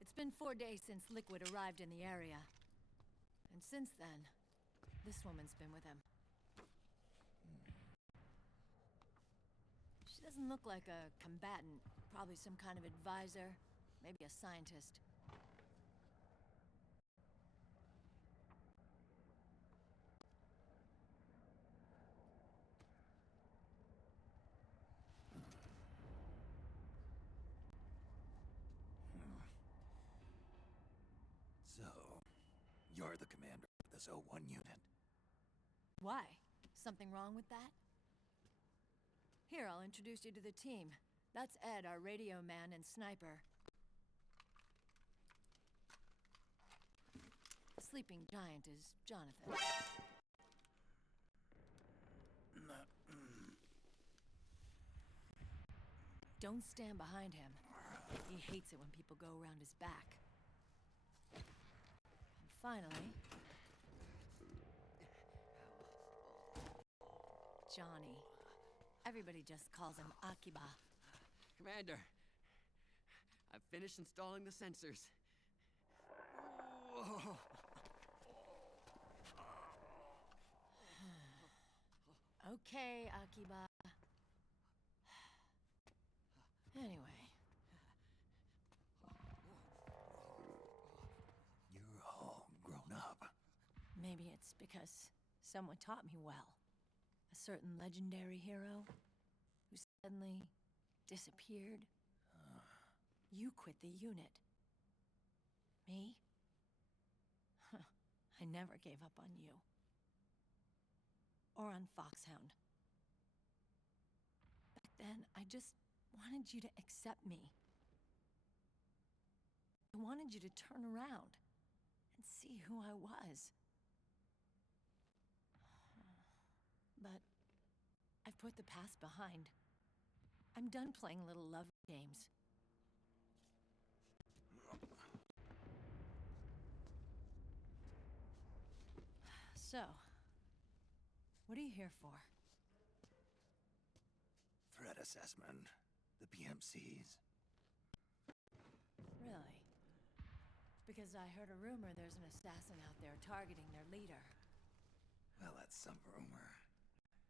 It's been 4 days since Liquid arrived in the area. And since then, this woman's been with him. She doesn't look like a combatant. Probably some kind of advisor, maybe a scientist. So, you're the commander of this O1 unit. Why? Something wrong with that? Here, I'll introduce you to the team. That's Ed, our radio man and sniper. The sleeping giant is Jonathan. Don't stand behind him. He hates it when people go around his back. And finally, Johnny. Everybody just calls him Akiba. Commander, I've finished installing the sensors. Whoa. Okay, Akiba. Anyway, You're all grown up. maybe it's because someone taught me well. A certain legendary hero who suddenly disappeared. You quit the unit. Me? I never gave up on you. Or on Foxhound. Back then, I just wanted you to accept me. I wanted you to turn around and see who I was. But I've put the past behind. I'm done playing little love games. So, what are you here for? Threat assessment. The PMCs. Really? Because I heard a rumor there's an assassin out there targeting their leader. Well, that's some rumor.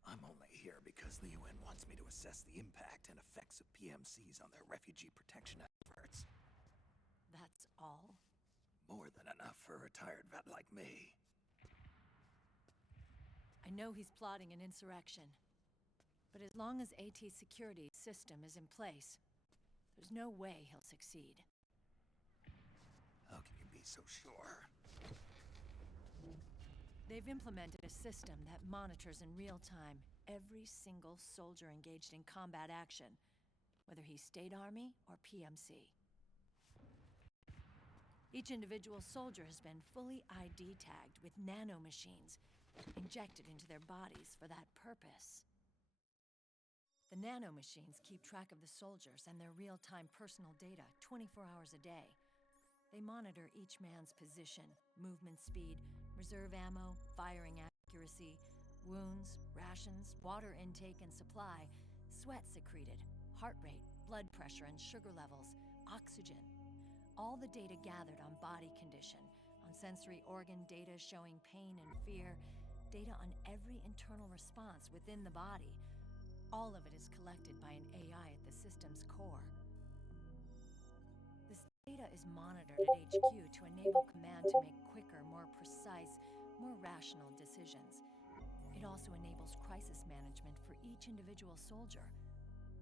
I'm only here because the UN wants me to assess the impact and effects of PMCs on their refugee protection efforts. That's all? More than enough for a retired vet like me. I know he's plotting an insurrection. But as long as AT Security's system is in place, there's no way he'll succeed. How can you be so sure? They've implemented a system that monitors in real time every single soldier engaged in combat action, whether he's State Army or PMC. Each individual soldier has been fully ID tagged with nanomachines injected into their bodies for that purpose. The nanomachines keep track of the soldiers and their real-time personal data 24 hours a day. They monitor each man's position, movement speed, reserve ammo, firing accuracy, wounds, rations, water intake and supply, sweat secreted, heart rate, blood pressure and sugar levels, oxygen. All the data gathered on body condition, on sensory organ data showing pain and fear, data on every internal response within the body. All of it is collected by an AI at the system's core. This data is monitored at HQ to enable command to make quicker, more precise, more rational decisions. It also enables crisis management for each individual soldier.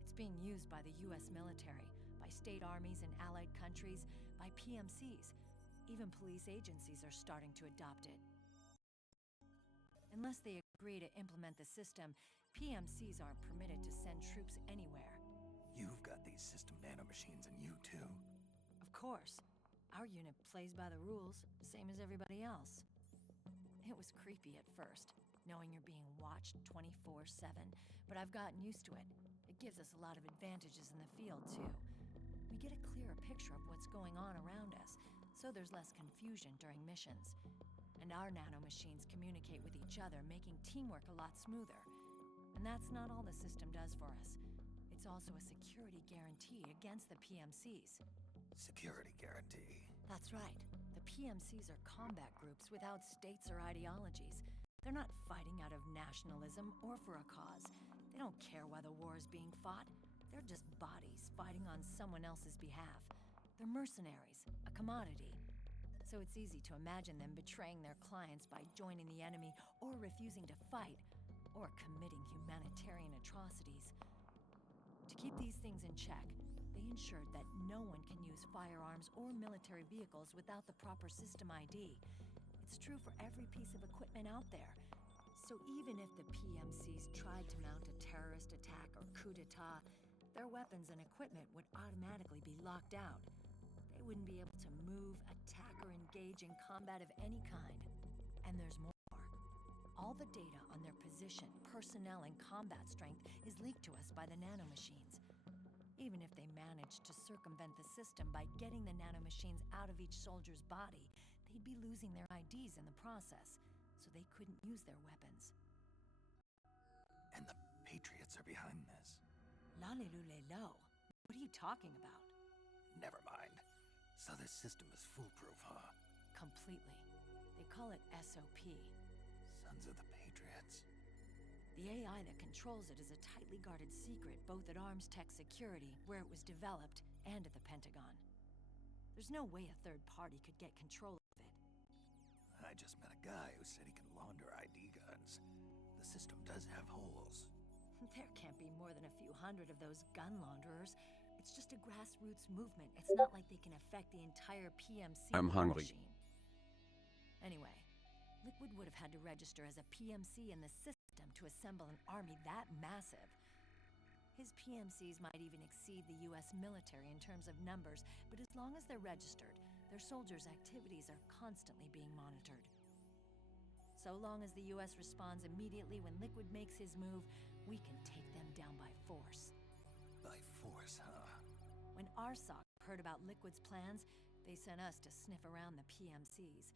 It's being used by the US military, by state armies in allied countries, by PMCs. Even police agencies are starting to adopt it. Unless they agree to implement the system, PMCs aren't permitted to send troops anywhere. You've got these system nanomachines in you, too. Of course. Our unit plays by the rules, same as everybody else. It was creepy at first, knowing you're being watched 24/7, but I've gotten used to it. It gives us a lot of advantages in the field, too. We get a clearer picture of what's going on around us, so there's less confusion during missions. And our nanomachines communicate with each other, making teamwork a lot smoother. And that's not all the system does for us. It's also a security guarantee against the PMCs. Security guarantee. That's right. The PMCs are combat groups without states or ideologies. They're not fighting out of nationalism or for a cause. They don't care why the war is being fought. They're just bodies fighting on someone else's behalf. They're mercenaries, a commodity. So it's easy to imagine them betraying their clients by joining the enemy or refusing to fight, or committing humanitarian atrocities. To keep these things in check, they ensured that no one can use firearms or military vehicles without the proper system ID. It's true for every piece of equipment out there. So even if the PMCs tried to mount a terrorist attack or coup d'etat, their weapons and equipment would automatically be locked out. They wouldn't be able to move, attack, or engage in combat of any kind. And there's more. All the data on their position, personnel, and combat strength is leaked to us by the nanomachines. Even if they managed to circumvent the system by getting the nanomachines out of each soldier's body, they'd be losing their IDs in the process, so they couldn't use their weapons. And the Patriots are behind this. Lalilulelo. What are you talking about? Never mind. So this system is foolproof, huh? Completely. They call it SOP. Sons of the Patriots. The AI that controls it is a tightly guarded secret, both at Arms Tech Security, where it was developed, and at the Pentagon. There's no way a third party could get control of it. I just met a guy who said he can launder ID guns. The system does have holes. There can't be more than a few hundred of those gun launderers. It's just a grassroots movement. It's not like they can affect the entire PMC I'm hungry. machine. Anyway, Liquid would have had to register as a PMC in the system to assemble an army that massive. His PMCs might even exceed the US military in terms of numbers, but as long as they're registered, their soldiers' activities are constantly being monitored. So long as the US responds immediately when Liquid makes his move, we can take them down by force. By force, huh? When RSOC heard about Liquid's plans, they sent us to sniff around the PMCs.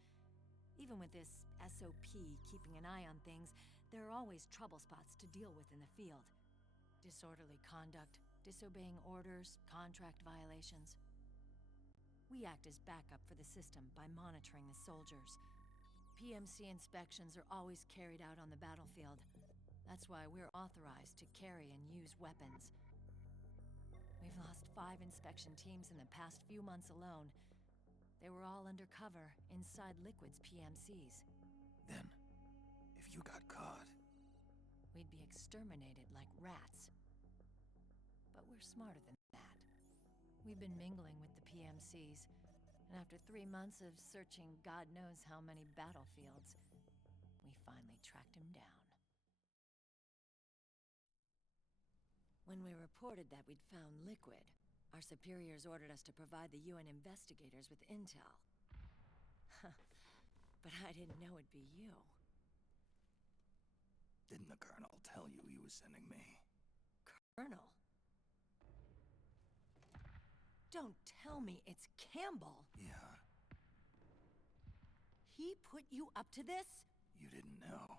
Even with this SOP keeping an eye on things, there are always trouble spots to deal with in the field. Disorderly conduct, disobeying orders, contract violations. We act as backup for the system by monitoring the soldiers. PMC inspections are always carried out on the battlefield. That's why we're authorized to carry and use weapons. We've lost 5 inspection teams in the past few months alone. They were all undercover inside Liquid's PMCs. Then, if you got caught... We'd be exterminated like rats. But we're smarter than that. We've been mingling with the PMCs, and after 3 months of searching God knows how many battlefields, we finally tracked him down. When we reported that we'd found Liquid, our superiors ordered us to provide the UN investigators with intel. But I didn't know it'd be you. Didn't the Colonel tell you he was sending me? Colonel? Don't tell me it's Campbell. Yeah. He put you up to this? You didn't know.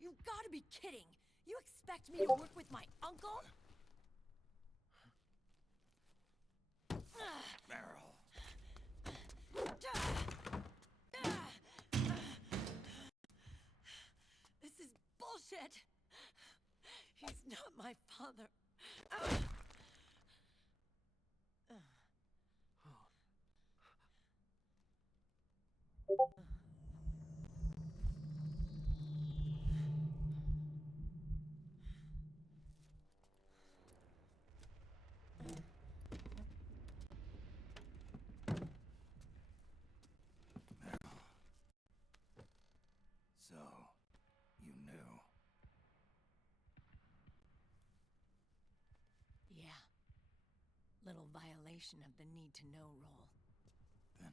You've gotta be kidding! You expect me to work with my uncle? Meryl. This is bullshit! He's not my father. Meryl. So, you knew. Yeah. Little violation of the need-to-know rule. Then,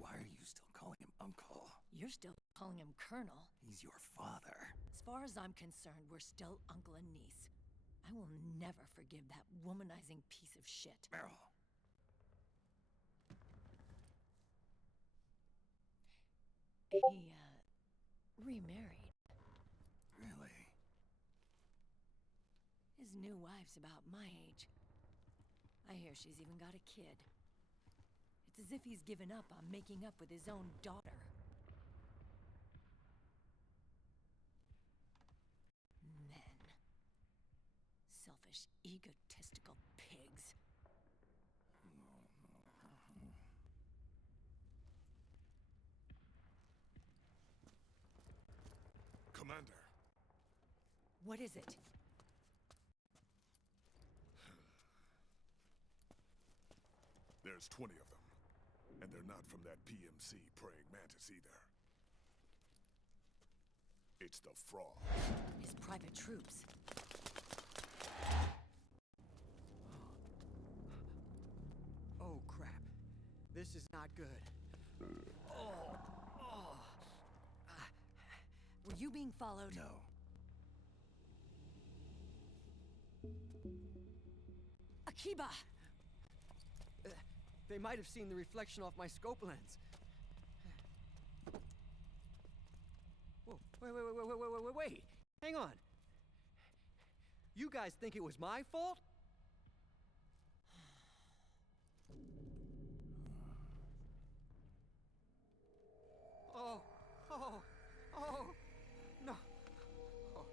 why are you still calling him Uncle? You're still calling him Colonel. He's your father. As far as I'm concerned, we're still uncle and niece. I will never forgive that womanizing piece of shit. Meryl. He, remarried. Really? His new wife's about my age. I hear she's even got a kid. It's as if he's given up on making up with his own daughter. Men. Selfish, egotistical pigs. Commander. What is it? There's 20 of them. And they're not from that PMC praying mantis either. It's the Frog. His private troops. Oh, crap. This is not good. Were you being followed? No. Akiba! They might have seen the reflection off my scope lens. Whoa, wait. Hang on. You guys think it was my fault? No. Oh,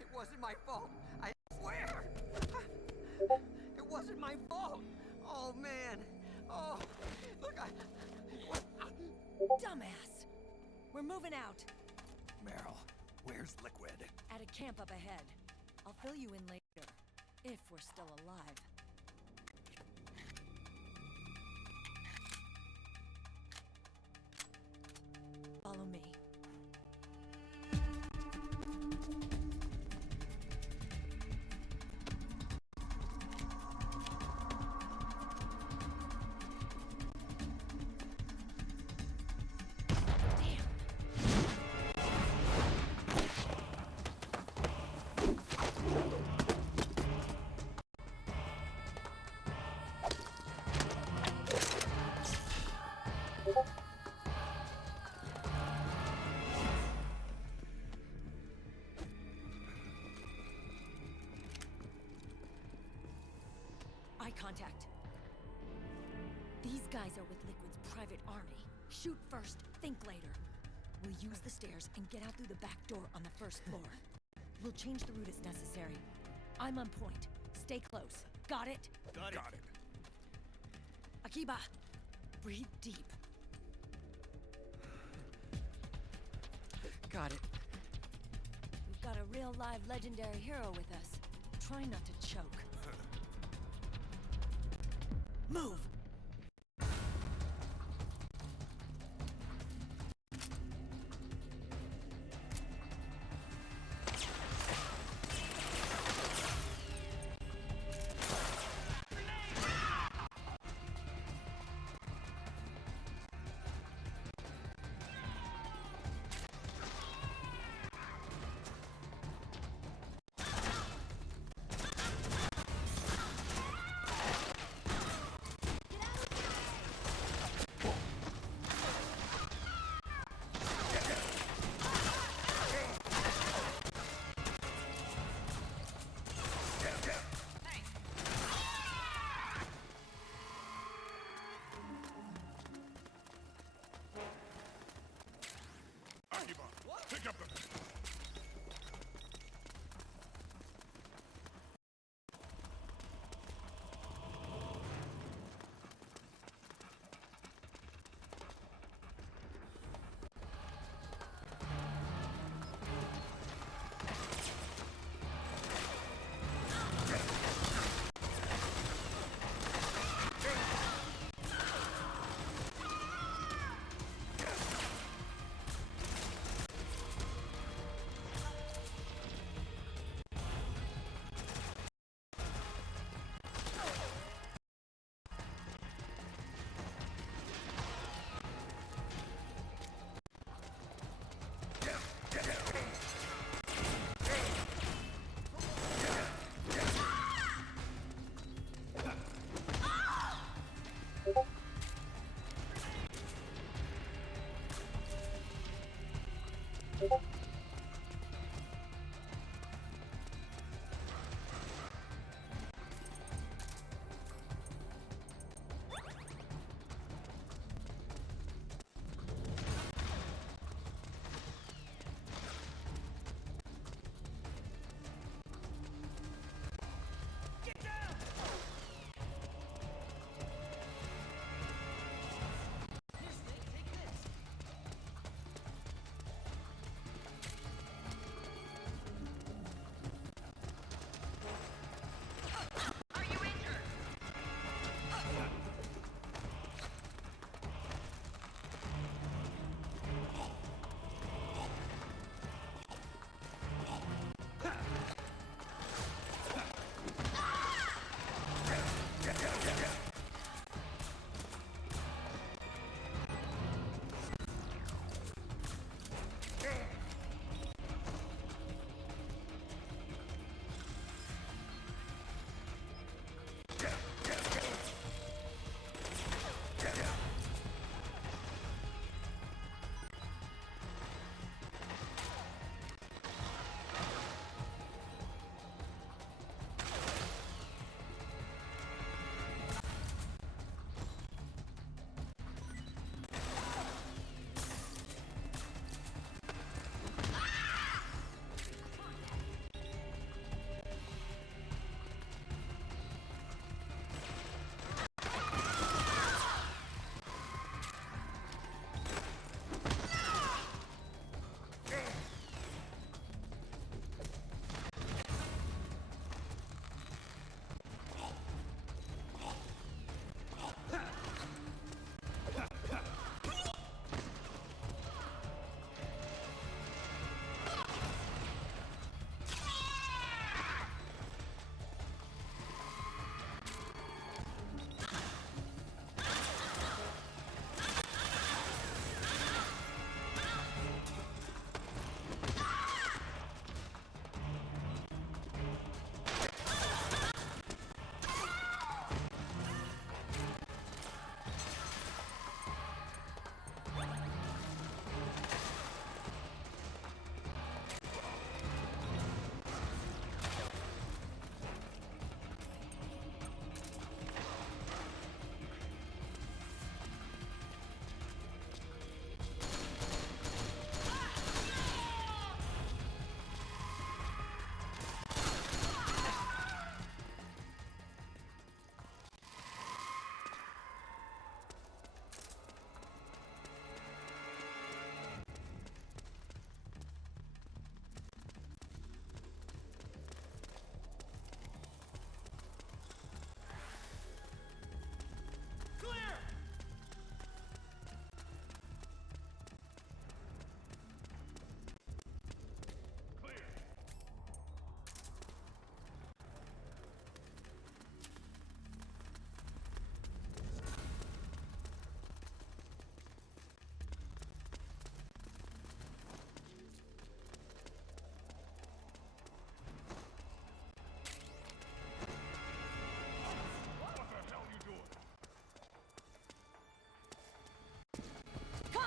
it wasn't my fault. I swear. It wasn't my fault. Oh, man. Oh, look, Dumbass! We're moving out. Meryl, where's Liquid? At a camp up ahead. I'll fill you in later. If we're still alive. Follow me. Eye contact. These guys are with Liquid's private army. Shoot first, think later. We'll use the stairs and get out through the back door on the first floor. We'll change the route as necessary. I'm on point. Stay close. Got it? Got it. Akiba, breathe deep. Got it. We've got a real live legendary hero with us. Try not to choke. Move! Pick up the...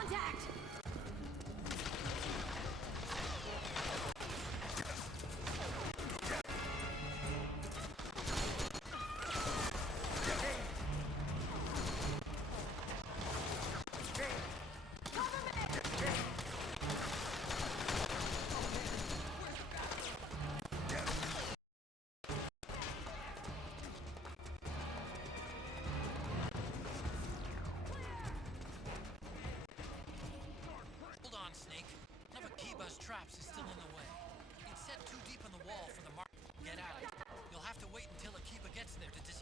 Contact! Hold on, Snake. One of Akiba's traps is still in the way. It's set too deep in the wall for the mark to get out. You'll have to wait until Akiba gets there to dis-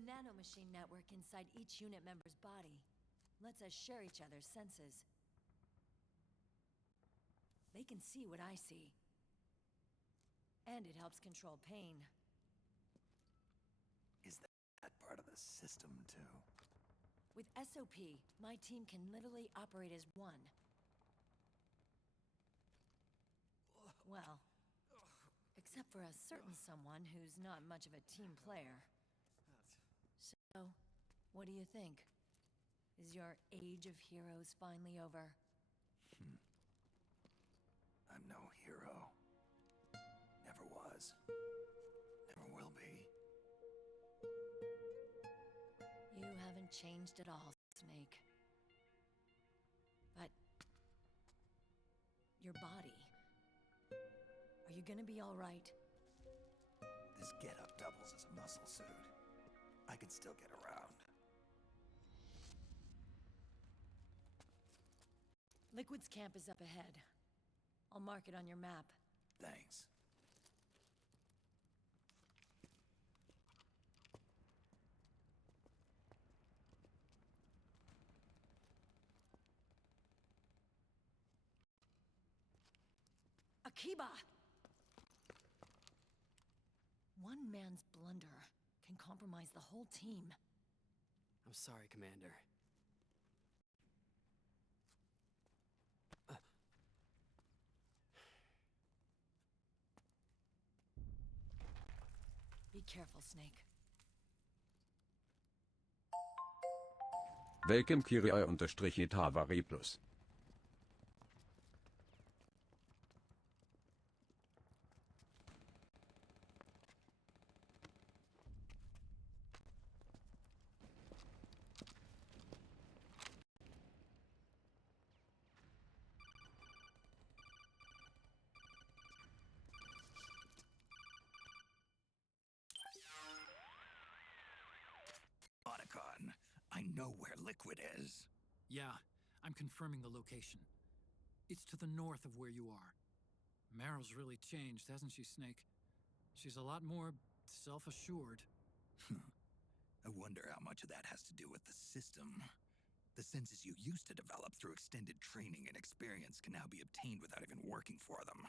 The nanomachine network inside each unit member's body lets us share each other's senses. They can see what I see. And it helps control pain. Is that part of the system, too? With SOP, my team can literally operate as one. Well, except for a certain someone who's not much of a team player. So, what do you think? Is your age of heroes finally over? I'm no hero. Never was. Never will be. You haven't changed at all, Snake. But... your body... are you gonna be alright? This getup doubles as a muscle suit. I can still get around. Liquid's camp is up ahead. I'll mark it on your map. Thanks. Akiba! One man's blunder can compromise the whole team. I'm sorry, Commander. Be careful, Snake. Welcome Kyrie_Itavari Plus. Otacon, I know where Liquid is. Yeah, I'm confirming the location. It's to the north of where you are. Meryl's really changed, hasn't she, Snake? She's a lot more self-assured. I wonder how much of that has to do with the system. The senses you used to develop through extended training and experience can now be obtained without even working for them.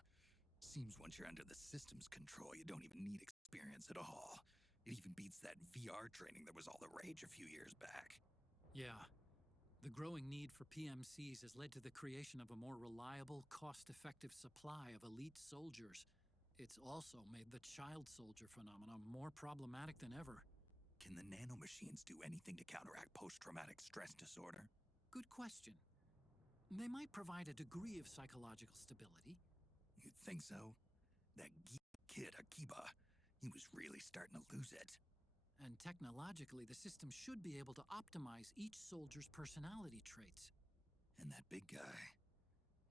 Seems once you're under the system's control, you don't even need experience at all. It even beats that VR training that was all the rage a few years back. Yeah. The growing need for PMCs has led to the creation of a more reliable, cost-effective supply of elite soldiers. It's also made the child soldier phenomenon more problematic than ever. Can the nanomachines do anything to counteract post-traumatic stress disorder? Good question. They might provide a degree of psychological stability. You'd think so? That geek kid, Akiba, he was really starting to lose it. And technologically, the system should be able to optimize each soldier's personality traits. And that big guy,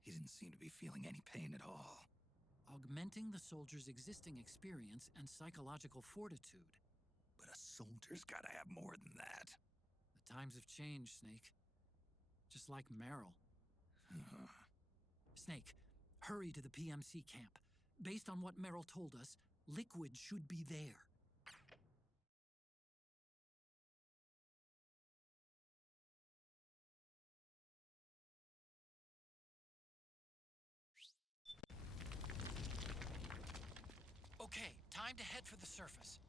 he didn't seem to be feeling any pain at all. Augmenting the soldier's existing experience and psychological fortitude. But a soldier's gotta have more than that. The times have changed, Snake. Just like Meryl. Snake, hurry to the PMC camp. Based on what Meryl told us, Liquid should be there. Okay, time to head for the surface.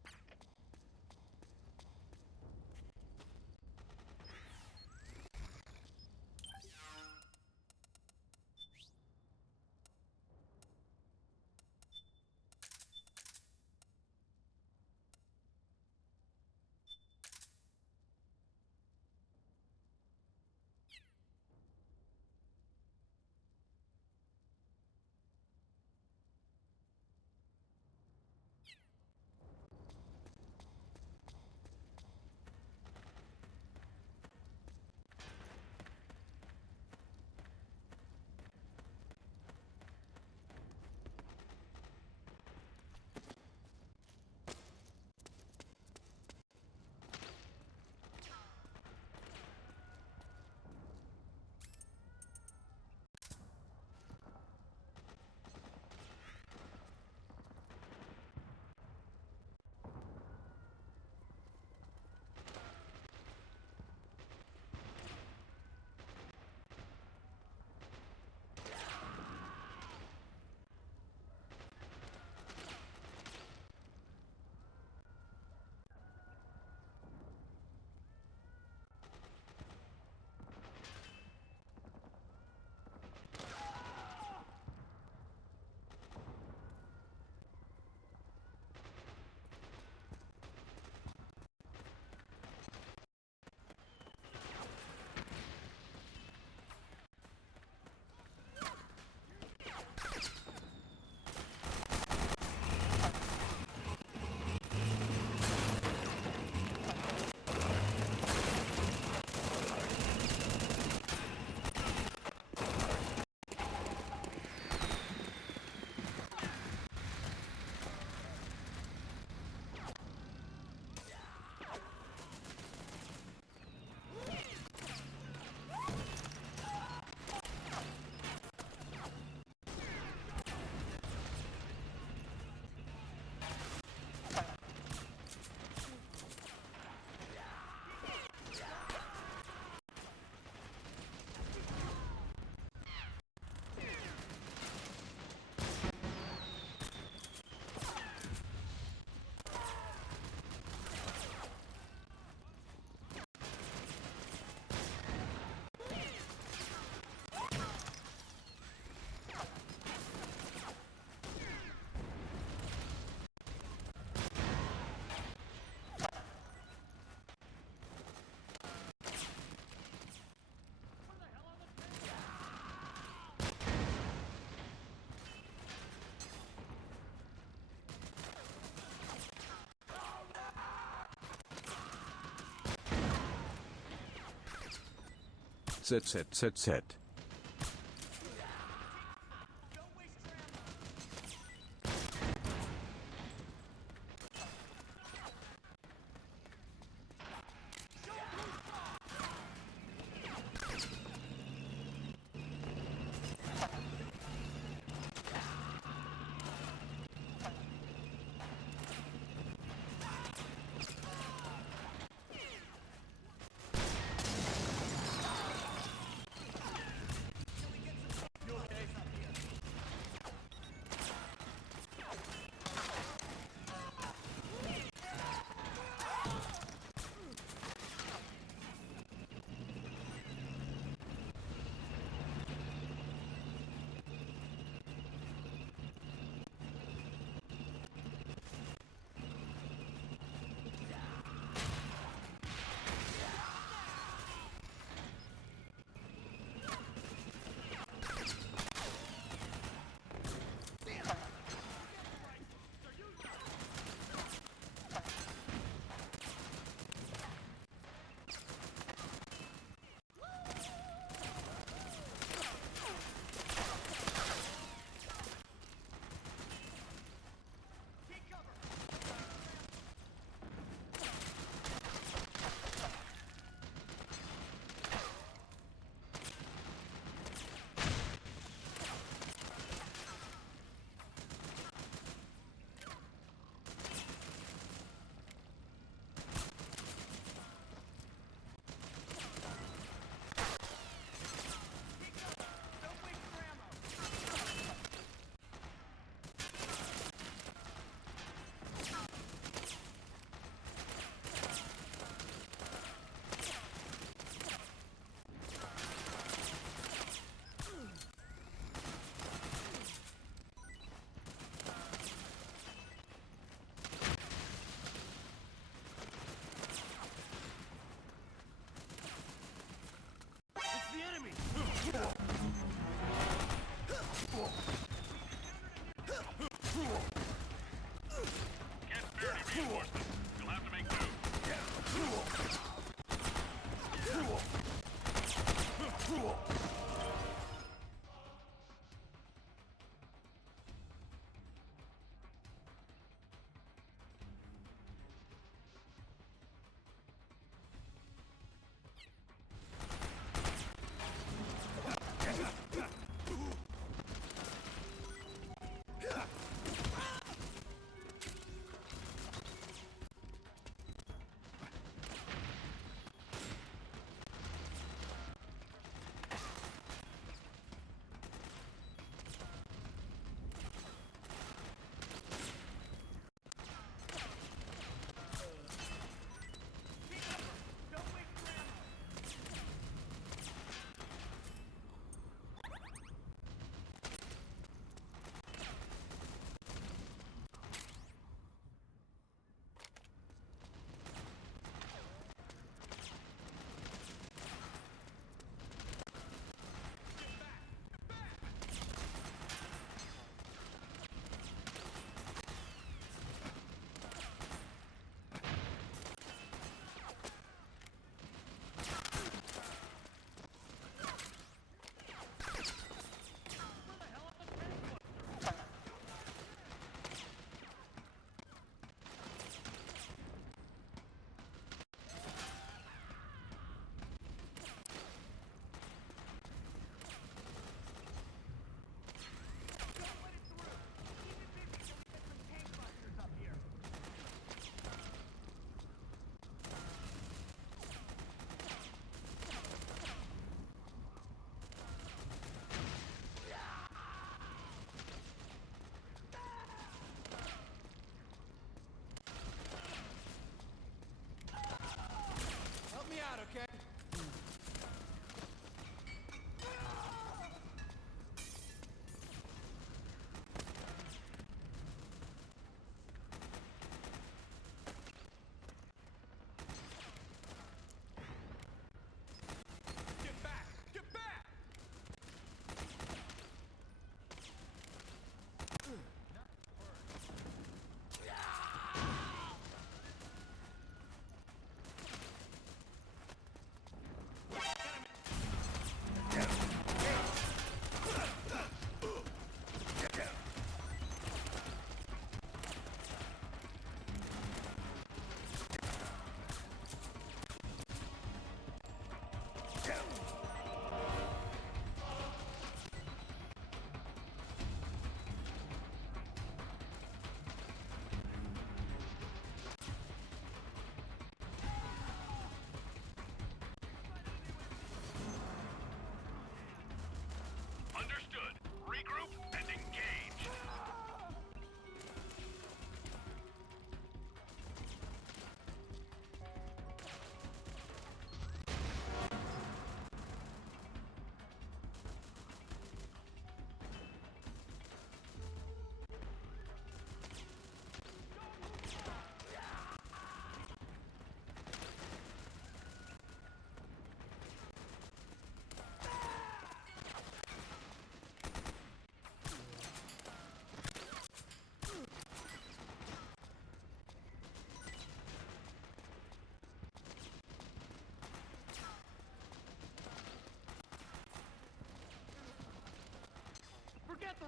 ZZZZ.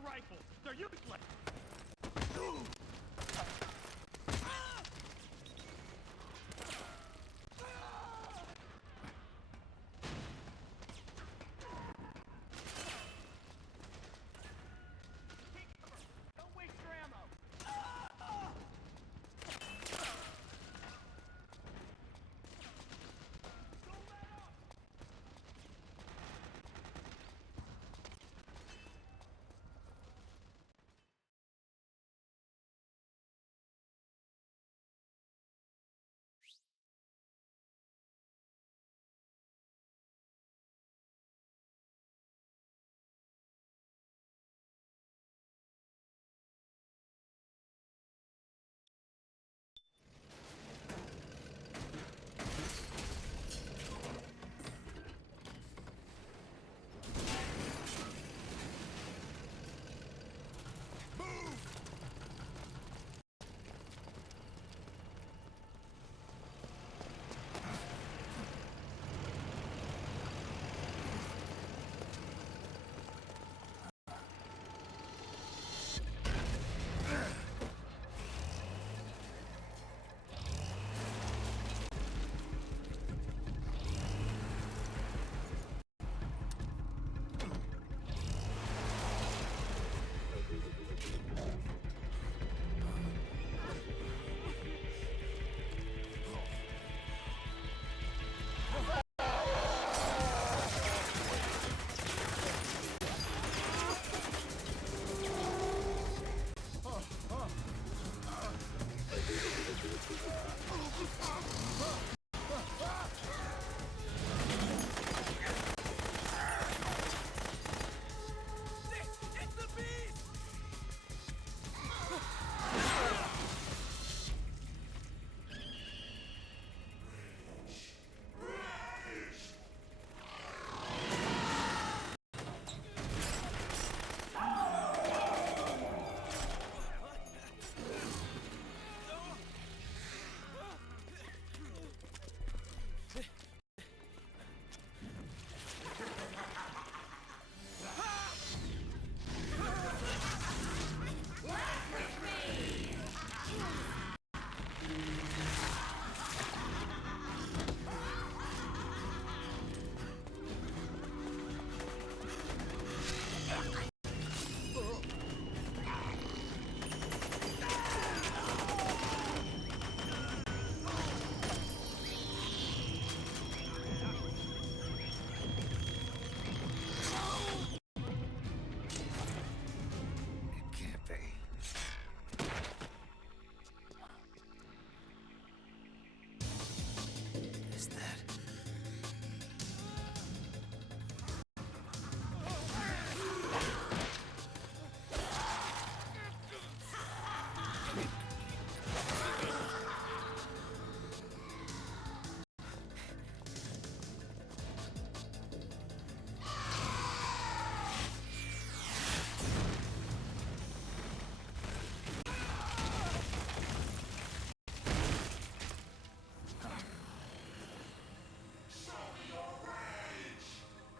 rifles. They're useless. Don't waste your ammo.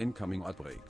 Incoming outbreak.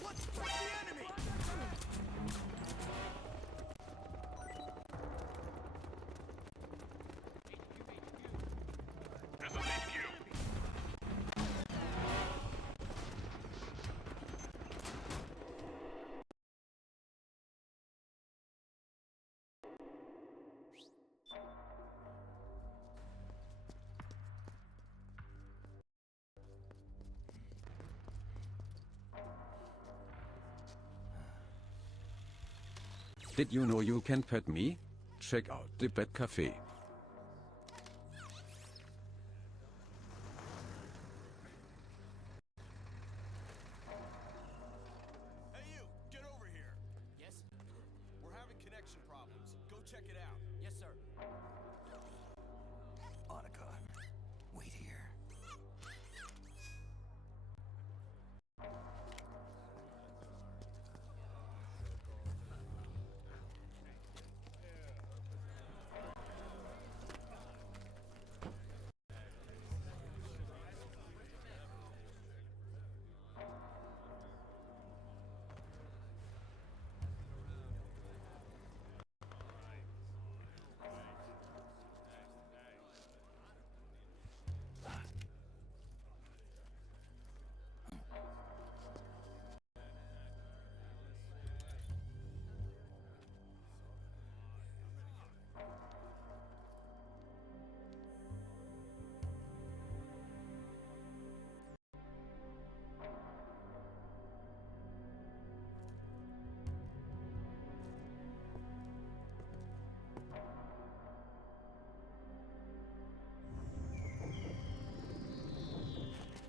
What's the enemy? Did you know you can pet me? Check out the Pet Cafe. Hey you, get over here. Yes? We're having connection problems. Go check it out. Yes, sir. Otacon, wait here.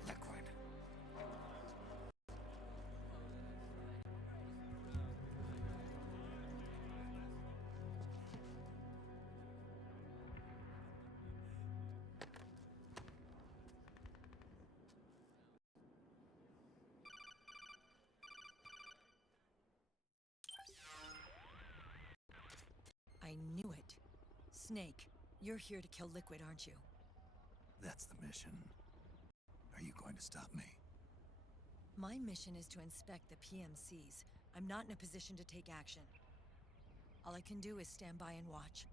Liquid. I knew it. Snake, you're here to kill Liquid, aren't you? That's the mission. Are you going to stop me? My mission is to inspect the PMCs. I'm not in a position to take action. All I can do is stand by and watch.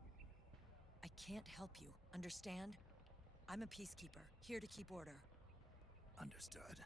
I can't help you, understand? I'm a peacekeeper, here to keep order. Understood.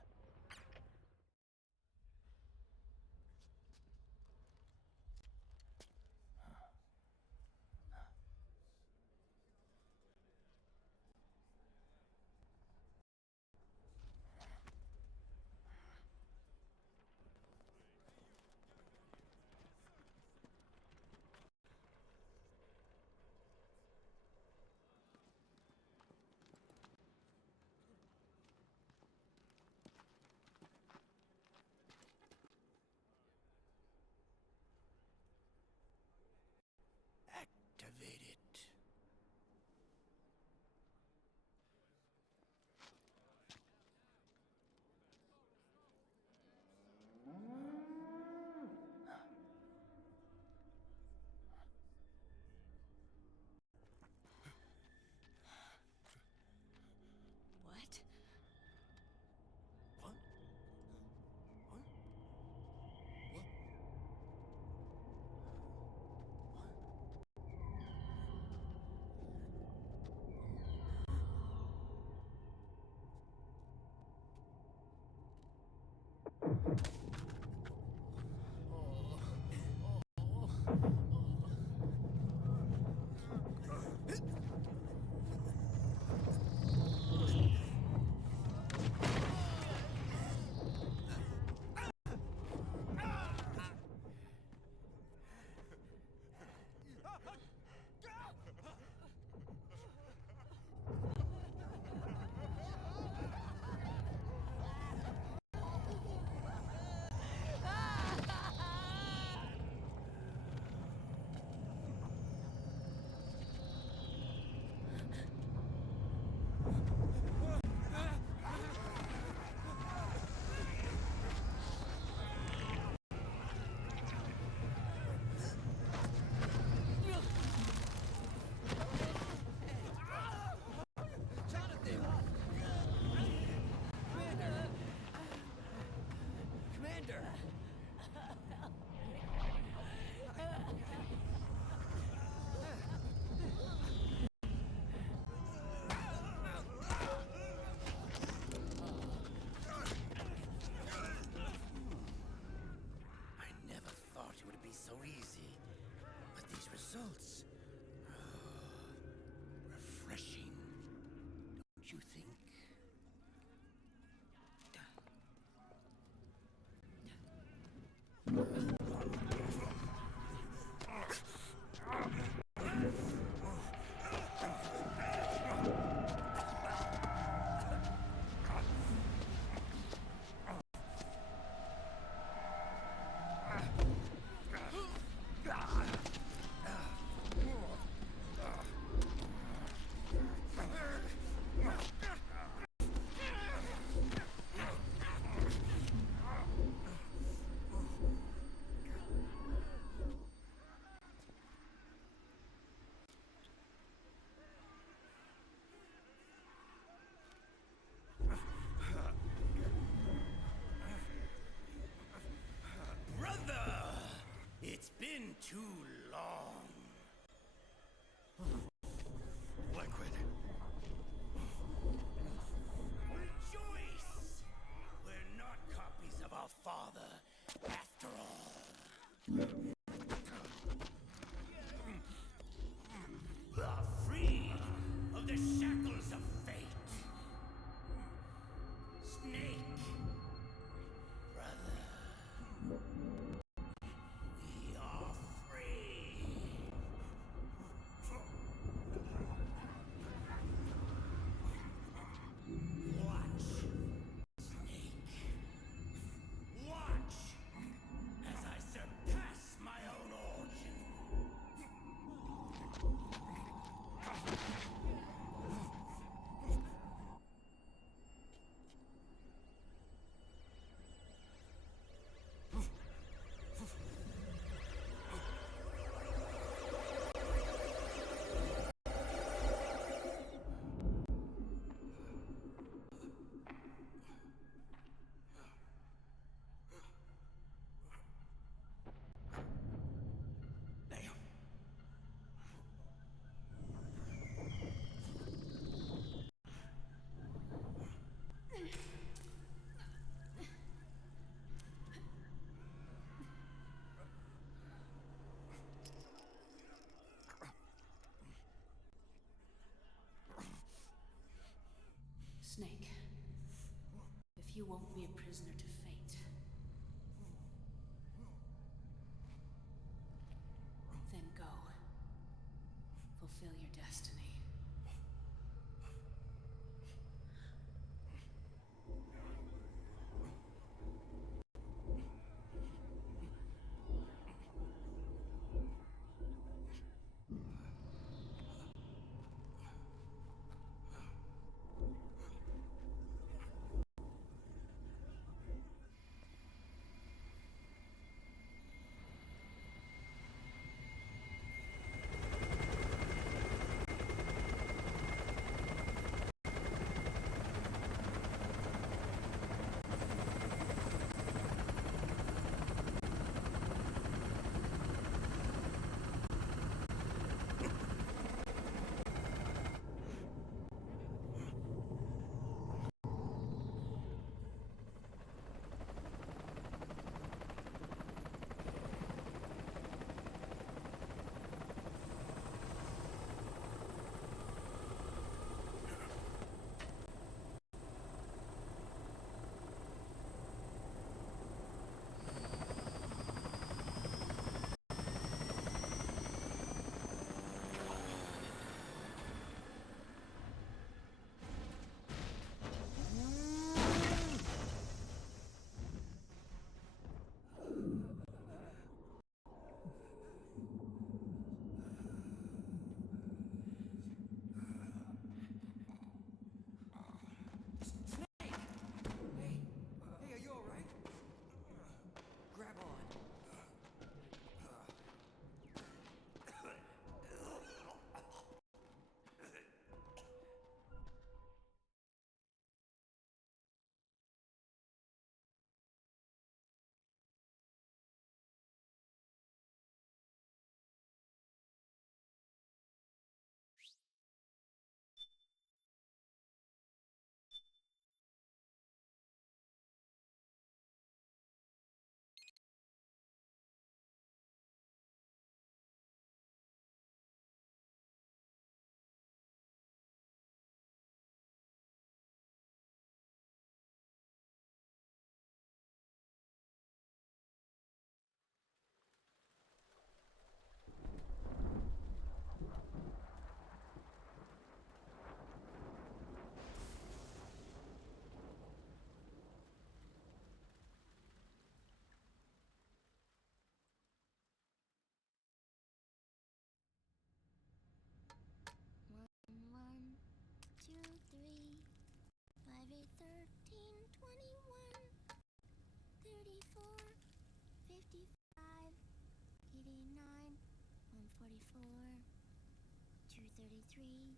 533,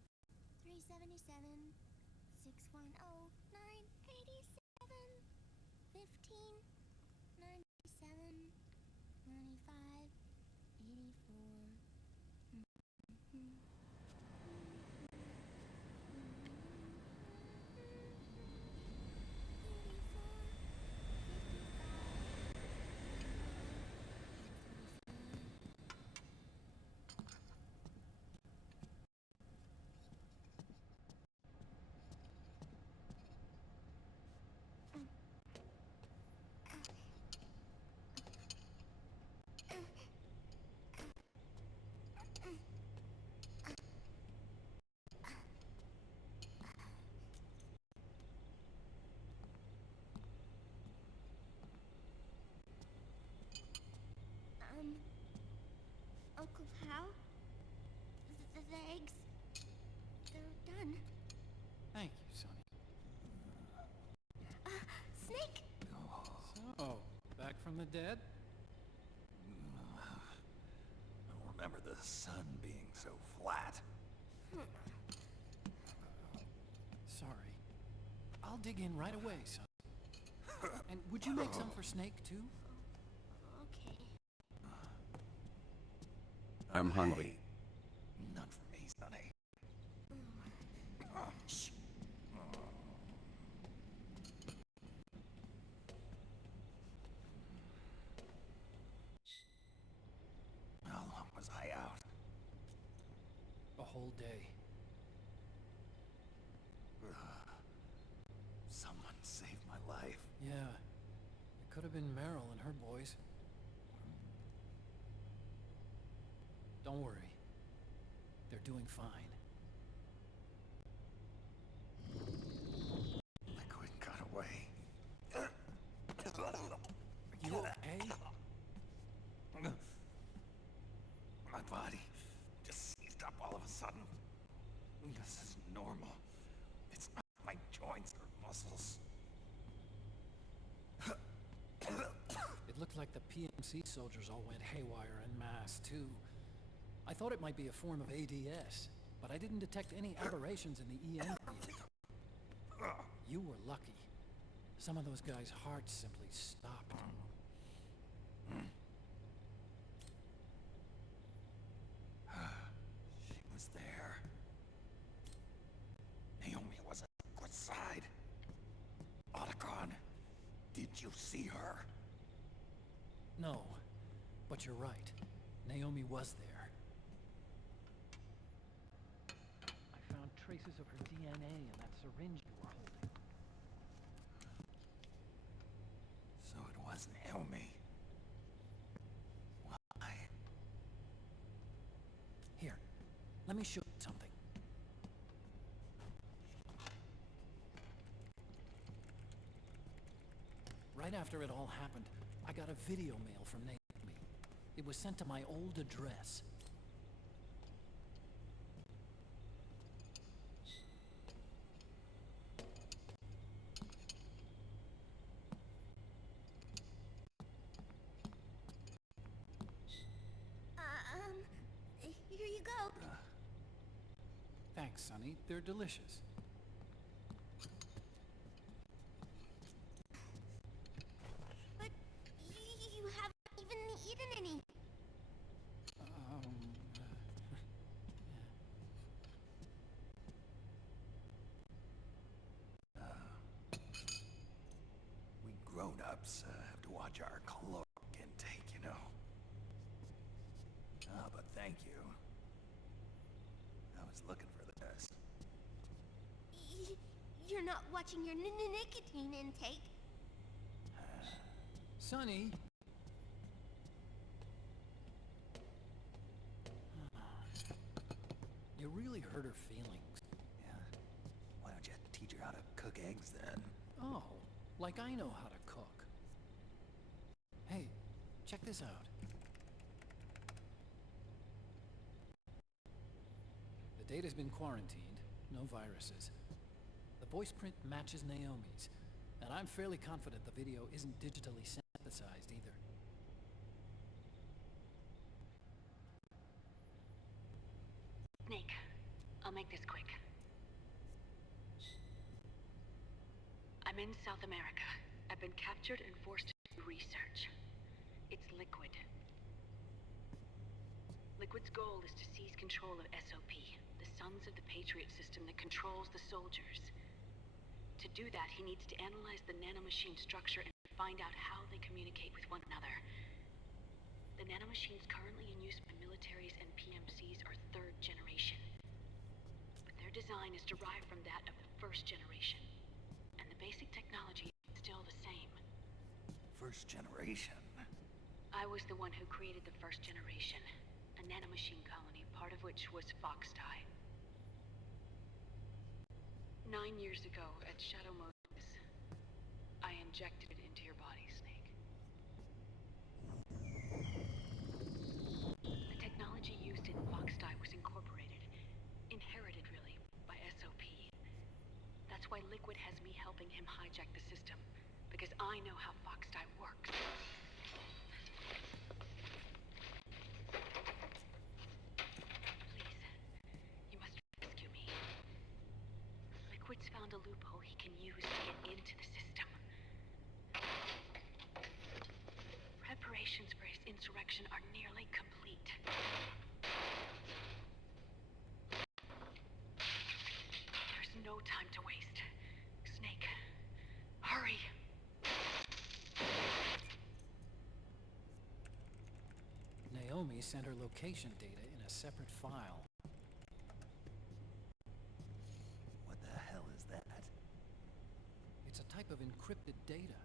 377, 610, 987, 15, 97, 95, 84. Uncle Hal? The eggs? They're done. Thank you, Sonny. Snake! So, back from the dead? I don't remember the sun being so flat. Sorry. I'll dig in right away, son. And would you make some for Snake, too? Okay. I'm hungry. None for me, Sonny. Shh. How long was I out? A whole day. Someone saved my life. Yeah. It could have been Meryl and her boys. Don't worry. They're doing fine. Liquid got away. You okay? My body just seized up all of a sudden. This is normal. It's not my joints or muscles. It looked like the PMC soldiers all went haywire en masse, too. I thought it might be a form of ADS, but I didn't detect any aberrations in the EM field. You were lucky. Some of those guys' hearts simply stopped. She was there. Naomi was at Liquid's side. Otacon, did you see her? No, but you're right. Naomi was there. I found traces of her DNA in that syringe you were holding. So it was Naomi. Why? Here, let me show you something. Right after it all happened, I got a video mail from Naomi. It was sent to my old address. Here you go. Thanks, Sonny. They're delicious. But you haven't even eaten any. We grown-ups have to watch our caloric intake, you know. But thank you. I was looking for this. You're not watching your nicotine intake. Sonny! You really hurt her feelings. Yeah. Why don't you teach her how to cook eggs then? Oh, like I know how to cook. Hey, check this out. The data's been quarantined, no viruses. The voice print matches Naomi's, and I'm fairly confident the video isn't digitally synthesized either. Snake, this quick. I'm in South America. I've been captured and forced to do research. It's Liquid. Liquid's goal is to seize control of SOP, the Sons of the Patriot system that controls the soldiers. To do that, he needs to analyze the nanomachine structure and find out how they communicate with one another. The nanomachines currently in use by militaries and PMCs are third generation. But their design is derived from that of the first generation. And the basic technology is still the same. First generation? I was the one who created the first generation. A nanomachine colony, part of which was Foxdie. 9 years ago, at Shadow Moses, I injected it into your body, Snake. The technology used in Foxdie was incorporated, inherited really, by SOP. That's why Liquid has me helping him hijack the system, because I know how Foxdie works. Liquid's found a loophole he can use to get into the system. Preparations for his insurrection are nearly complete. There's no time to waste. Snake, hurry! Naomi sent her location data in a separate file. It's a type of encrypted data.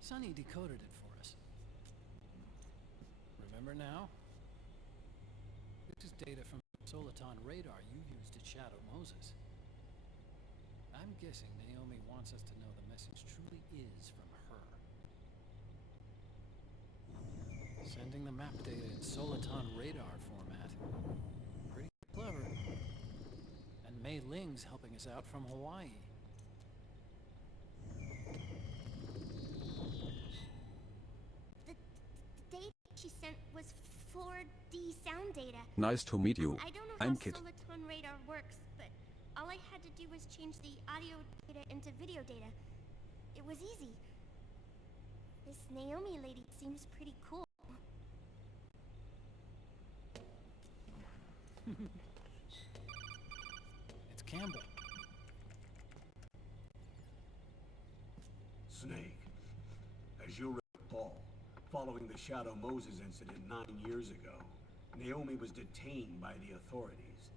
Sonny decoded it for us. Remember now? This is data from the Soliton radar you used at Shadow Moses. I'm guessing Naomi wants us to know the message truly is from her. Sending the map data in Soliton radar format. Pretty clever. And Mei Ling's helping us out from Hawaii. She sent was 4D sound data. Nice to meet you. I don't know I'm how Kit. Soliton radar works, but all I had to do was change the audio data into video data. It was easy. This Naomi lady seems pretty cool. It's Campbell. Snake, as you'll recall, following the Shadow Moses incident 9 years ago, Naomi was detained by the authorities.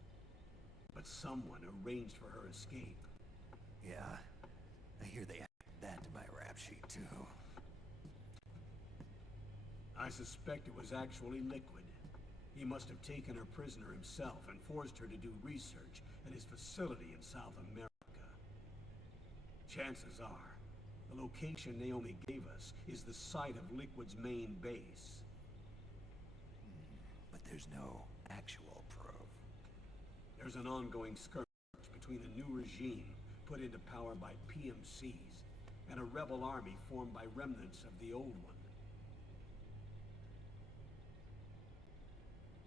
But someone arranged for her escape. Yeah, I hear they added that to my rap sheet too. I suspect it was actually Liquid. He must have taken her prisoner himself and forced her to do research at his facility in South America. Chances are, the location Naomi gave us is the site of Liquid's main base. But there's no actual proof. There's an ongoing skirmish between a new regime put into power by PMCs and a rebel army formed by remnants of the old one.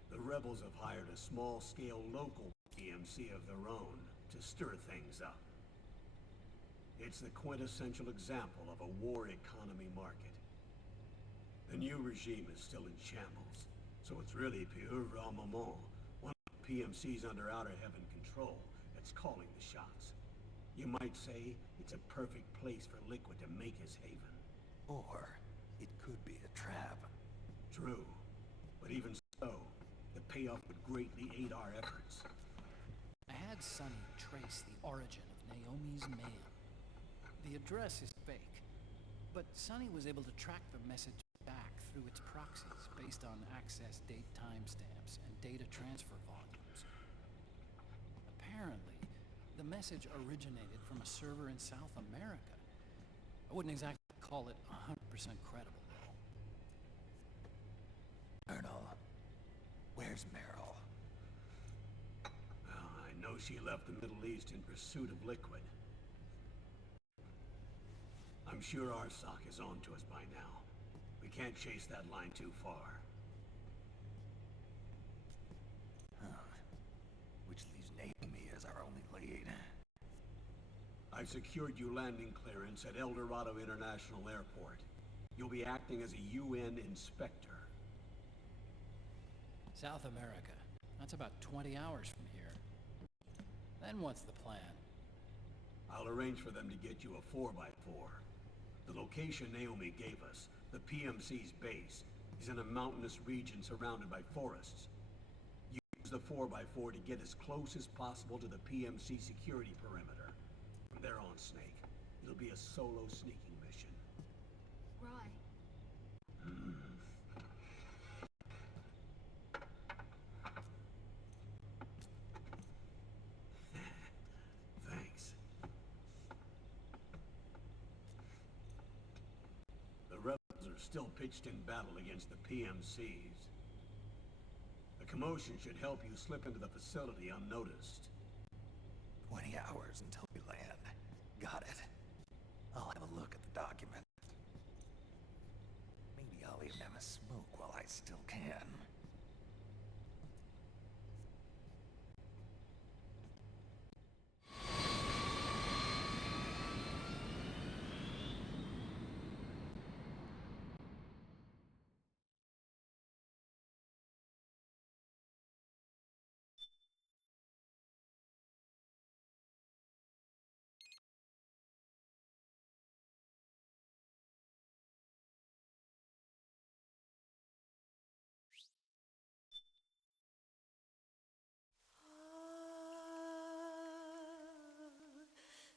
The rebels have hired a small-scale local PMC of their own to stir things up. It's the quintessential example of a war economy market. The new regime is still in shambles, so it's really pure Umamusume, one of the PMCs under Outer Heaven control, that's calling the shots. You might say it's a perfect place for Liquid to make his haven. Or it could be a trap. True, but even so, the payoff would greatly aid our efforts. I had Sonny trace the origin of Naomi's mail. The address is fake, but Sonny was able to track the message back through its proxies based on access date timestamps and data transfer volumes. Apparently, the message originated from a server in South America. I wouldn't exactly call it 100% credible, though. Colonel, where's Meryl? Well, I know she left the Middle East in pursuit of Liquid. I'm sure Arsak is on to us by now. We can't chase that line too far. Which leaves Naomi as our I've secured you landing clearance at El Dorado International Airport. You'll be acting as a UN inspector. South America. That's about 20 hours from here. Then what's the plan? I'll arrange for them to get you a 4x4. The location Naomi gave us, the PMC's base, is in a mountainous region surrounded by forests. Use the 4x4 to get as close as possible to the PMC security perimeter. From there on, Snake, it'll be a solo sneaking mission. Roy. Thanks. The rebels are still pitched in battle against the PMCs. The commotion should help you slip into the facility unnoticed. 20 hours until we land. Got it. I'll have a look at the document. Maybe I'll even have a smoke while I still can.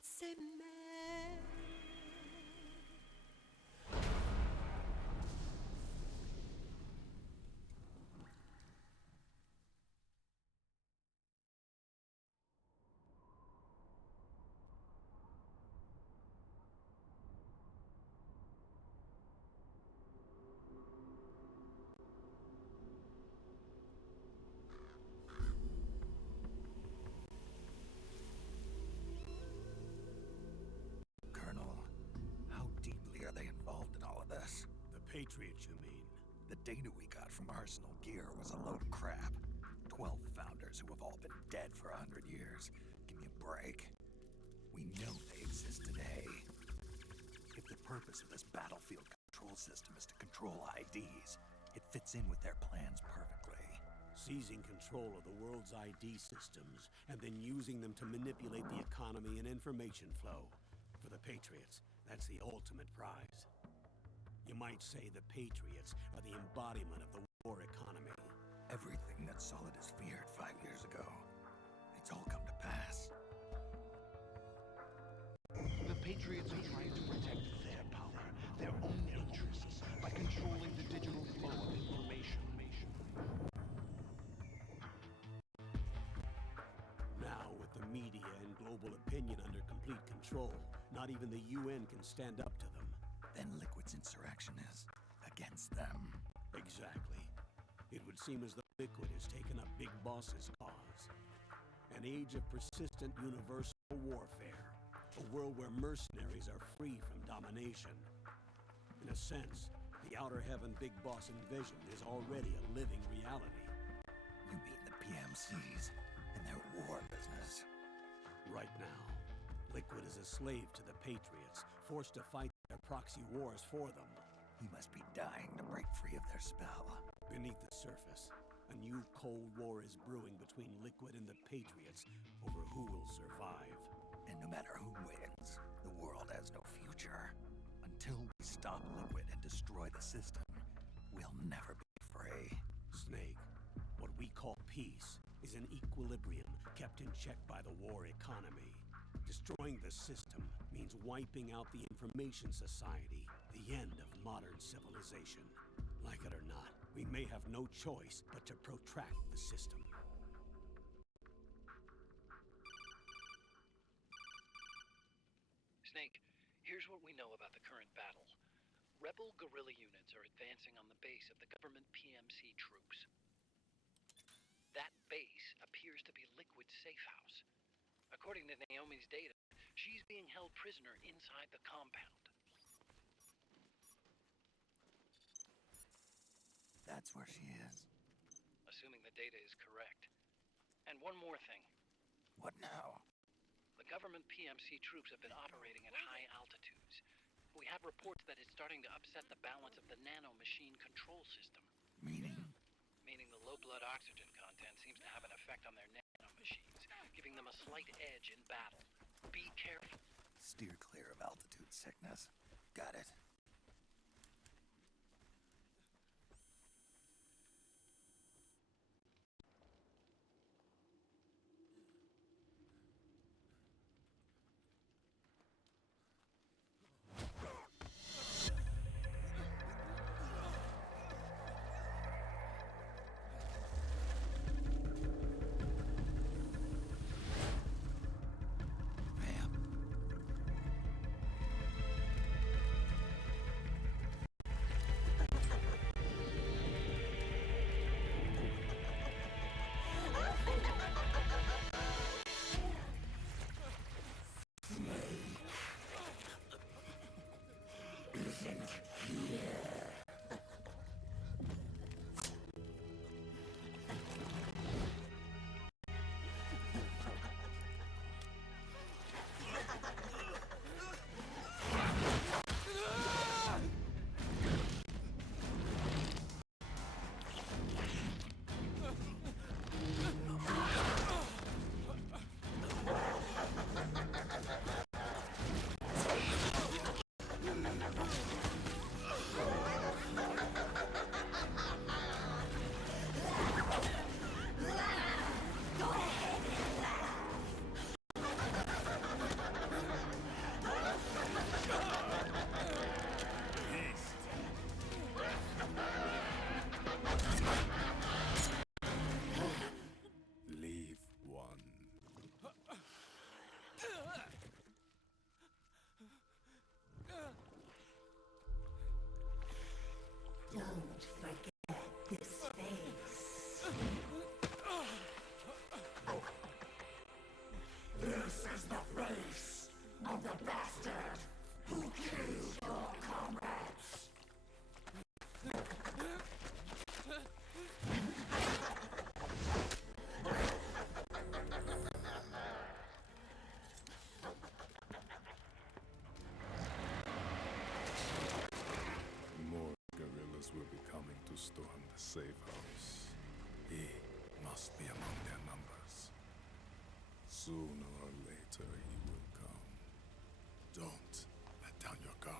Say, man. Colonel, how deeply are they involved in all of this? The Patriots, you mean? The data we got from Arsenal Gear was a load of crap. 12 founders who have all been dead for 100 years. Give me a break. We know they exist today. If the purpose of this battlefield control system is to control IDs, it fits in with their plans perfectly. Seizing control of the world's ID systems, and then using them to manipulate the economy and information flow. For the Patriots, that's the ultimate prize. You might say the Patriots are the embodiment of the war economy. Everything that Solidus feared 5 years ago, it's all come to pass. The Patriots are trying to protect their power, their own interests, by controlling the digital flow of information. Now, with the media and global opinion under complete control, not even the UN can stand up to them. Then Liquid's insurrection is against them. Exactly. It would seem as though Liquid has taken up Big Boss's cause. An age of persistent universal warfare. A world where mercenaries are free from domination. In a sense, the Outer Heaven Big Boss envisioned is already a living reality. You mean the PMCs and their war business? Right now, Liquid is a slave to the Patriots, forced to fight their proxy wars for them. He must be dying to break free of their spell. Beneath the surface, a new Cold War is brewing between Liquid and the Patriots over who will survive. And no matter who wins, the world has no future. Until we stop Liquid and destroy the system, we'll never be free. Snake, what we call peace is an equilibrium kept in check by the war economy. Destroying the system means wiping out the information society, the end of modern civilization. Like it or not, we may have no choice but to protract the system. Snake, here's what we know about the current battle. Rebel guerrilla units are advancing on the base of the government PMC troops. That base appears to be Liquid's safe house. According to Naomi's data, she's being held prisoner inside the compound. That's where she is. Assuming the data is correct. And one more thing. What now? The government government PMC troops have been operating at high altitudes. We have reports that it's starting to upset the balance of the nanomachine control system. Meaning? Meaning the low blood oxygen content seems to have an effect on their nanomachines, giving them a slight edge in battle. Be careful. Steer clear of altitude sickness. Got it. Don't forget this face. This is the face of the bastard who killed your comrades. More guerrillas will be coming to storm the safe house. He must be among their numbers. Sooner or later he will come. Don't let down your guard.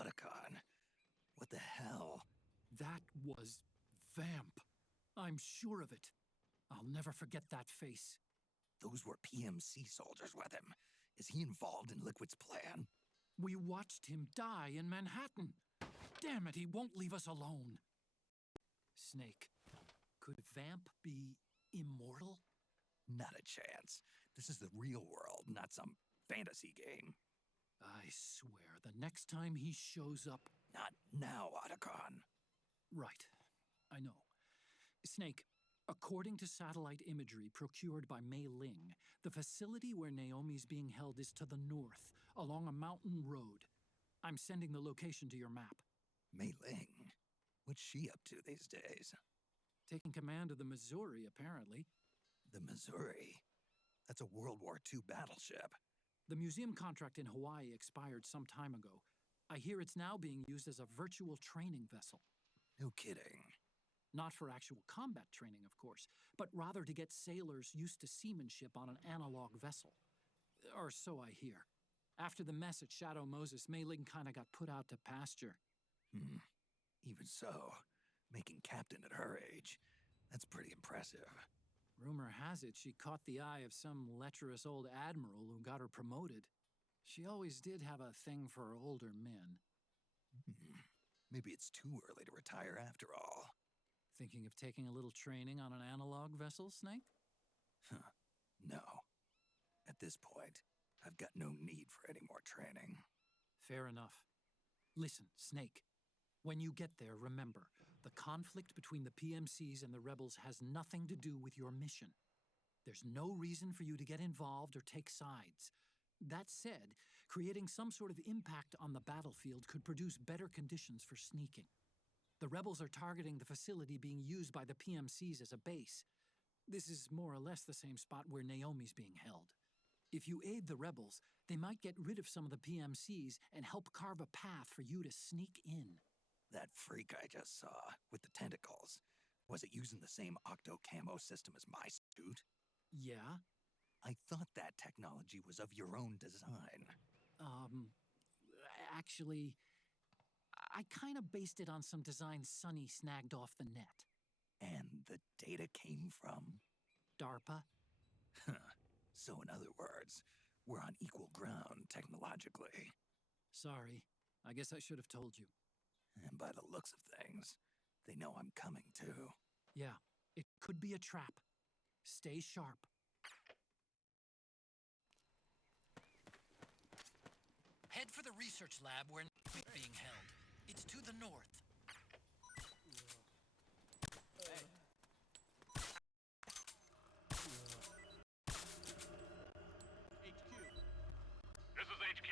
Otacon, what the hell? That was Vamp. I'm sure of it. I'll never forget that face. Those were PMC soldiers with him. Is he involved in Liquid's plan? We watched him die in Manhattan. Damn it, he won't leave us alone. Snake, could Vamp be immortal? Not a chance. This is the real world, not some fantasy game. I swear, the next time he shows up... Not now, Otacon. Right. I know. Snake, according to satellite imagery procured by Mei Ling, the facility where Naomi's being held is to the north, along a mountain road. I'm sending the location to your map. Mei Ling? What's she up to these days? Taking command of the Missouri, apparently. The Missouri? That's a World War II battleship. The museum contract in Hawaii expired some time ago. I hear it's now being used as a virtual training vessel. No kidding. Not for actual combat training, of course, but rather to get sailors used to seamanship on an analog vessel. Or so I hear. After the mess at Shadow Moses, Mei Ling kinda got put out to pasture. Even so, Making captain at her age, that's pretty impressive. Rumor has it she caught the eye of some lecherous old admiral who got her promoted. She always did have a thing for older men. Maybe it's too early to retire after all. Thinking of taking a little training on an analog vessel, Snake? No. At this point, I've got no need for any more training. Fair enough. Listen, Snake. When you get there, remember, the conflict between the PMCs and the rebels has nothing to do with your mission. There's no reason for you to get involved or take sides. That said, creating some sort of impact on the battlefield could produce better conditions for sneaking. The rebels are targeting the facility being used by the PMCs as a base. This is more or less the same spot where Naomi's being held. If you aid the rebels, they might get rid of some of the PMCs and help carve a path for you to sneak in. That freak I just saw, with the tentacles, was it using the same octo-camo system as my suit? Yeah? I thought that technology was of your own design. Actually, I kind of based it on some designs Sonny snagged off the net. And the data came from? DARPA? So in other words, we're on equal ground technologically. Sorry. I guess I should have told you. And by the looks of things, they know I'm coming too. Yeah, it could be a trap. Stay sharp. Head for the research lab where Naomi's being held. It's to the north. This is HQ.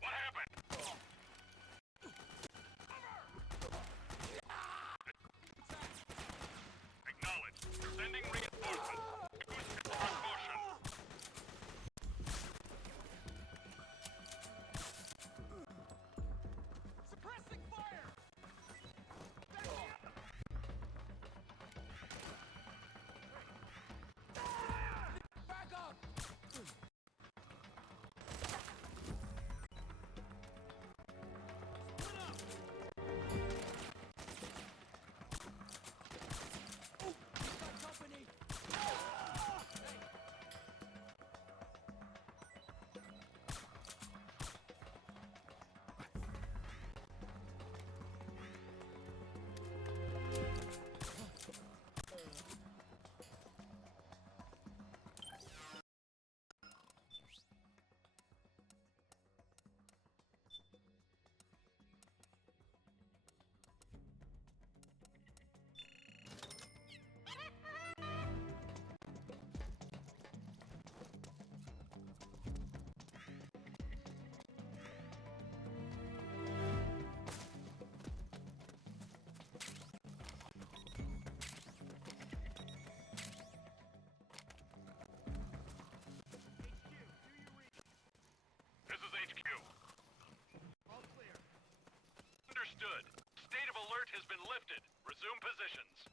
What happened? Acknowledged. Sending reinforcements. Goose control in motion. Suppressing fire! Back up! This is HQ. All clear. Understood. State of alert has been lifted. Resume positions.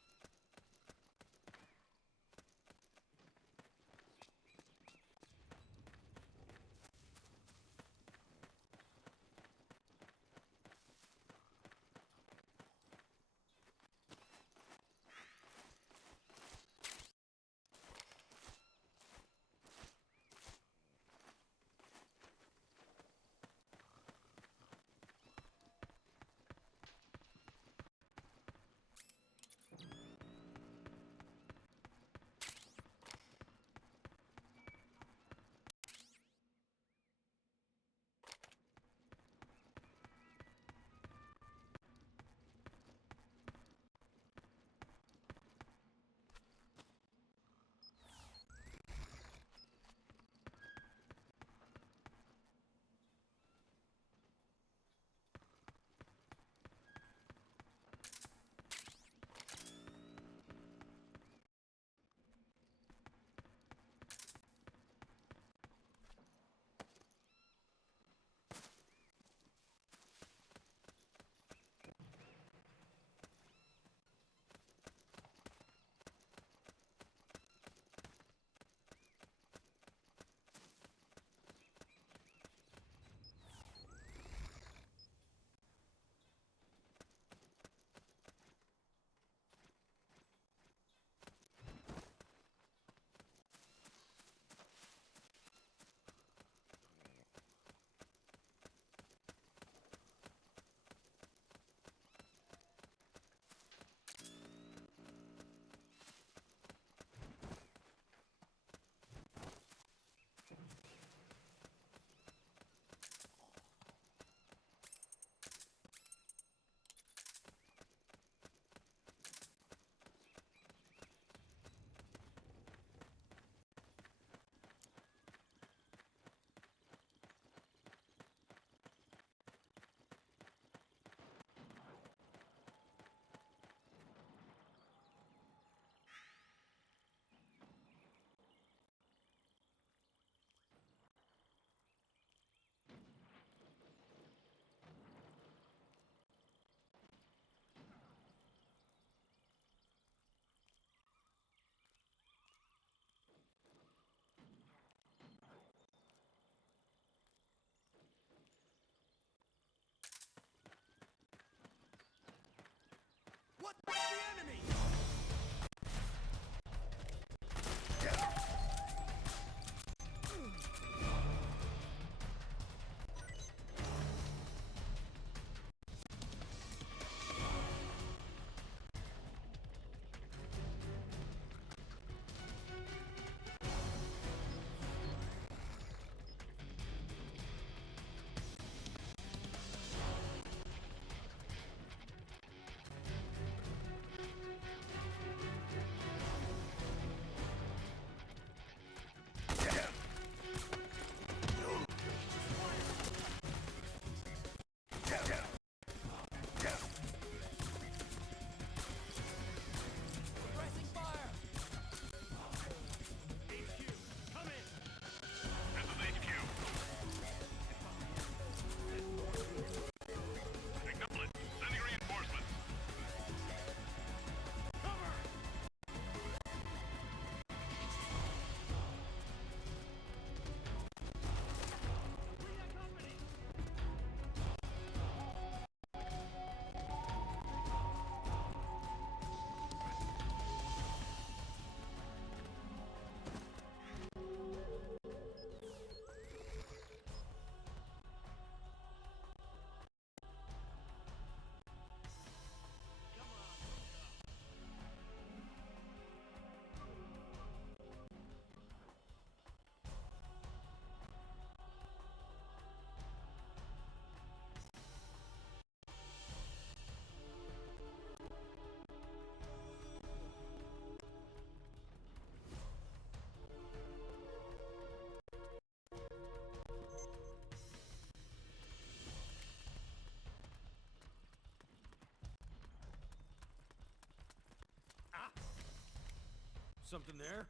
Something there?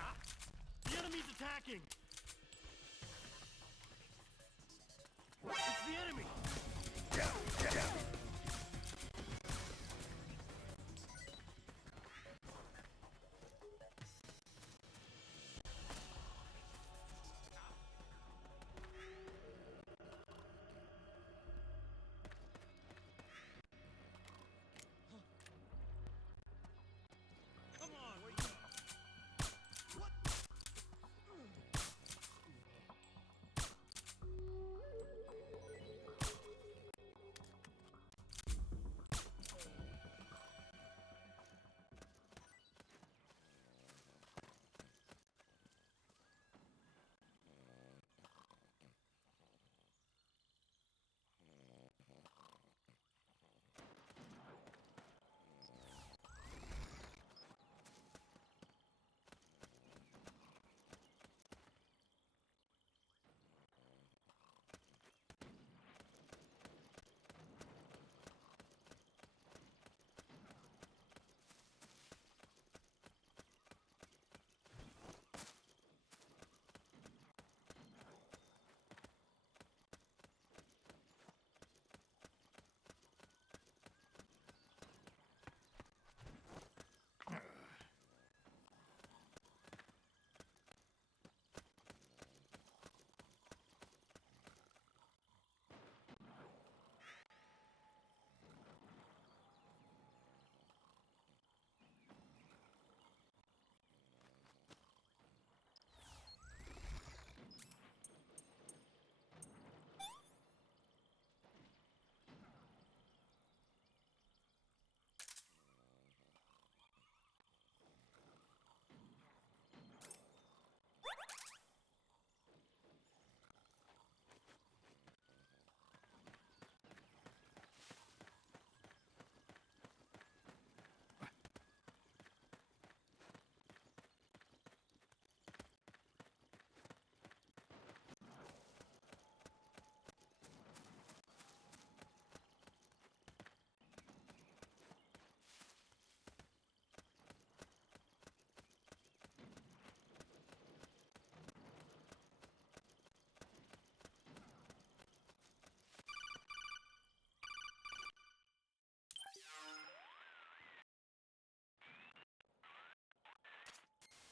Ah! The enemy's attacking! It's the enemy! Come on, wait. What?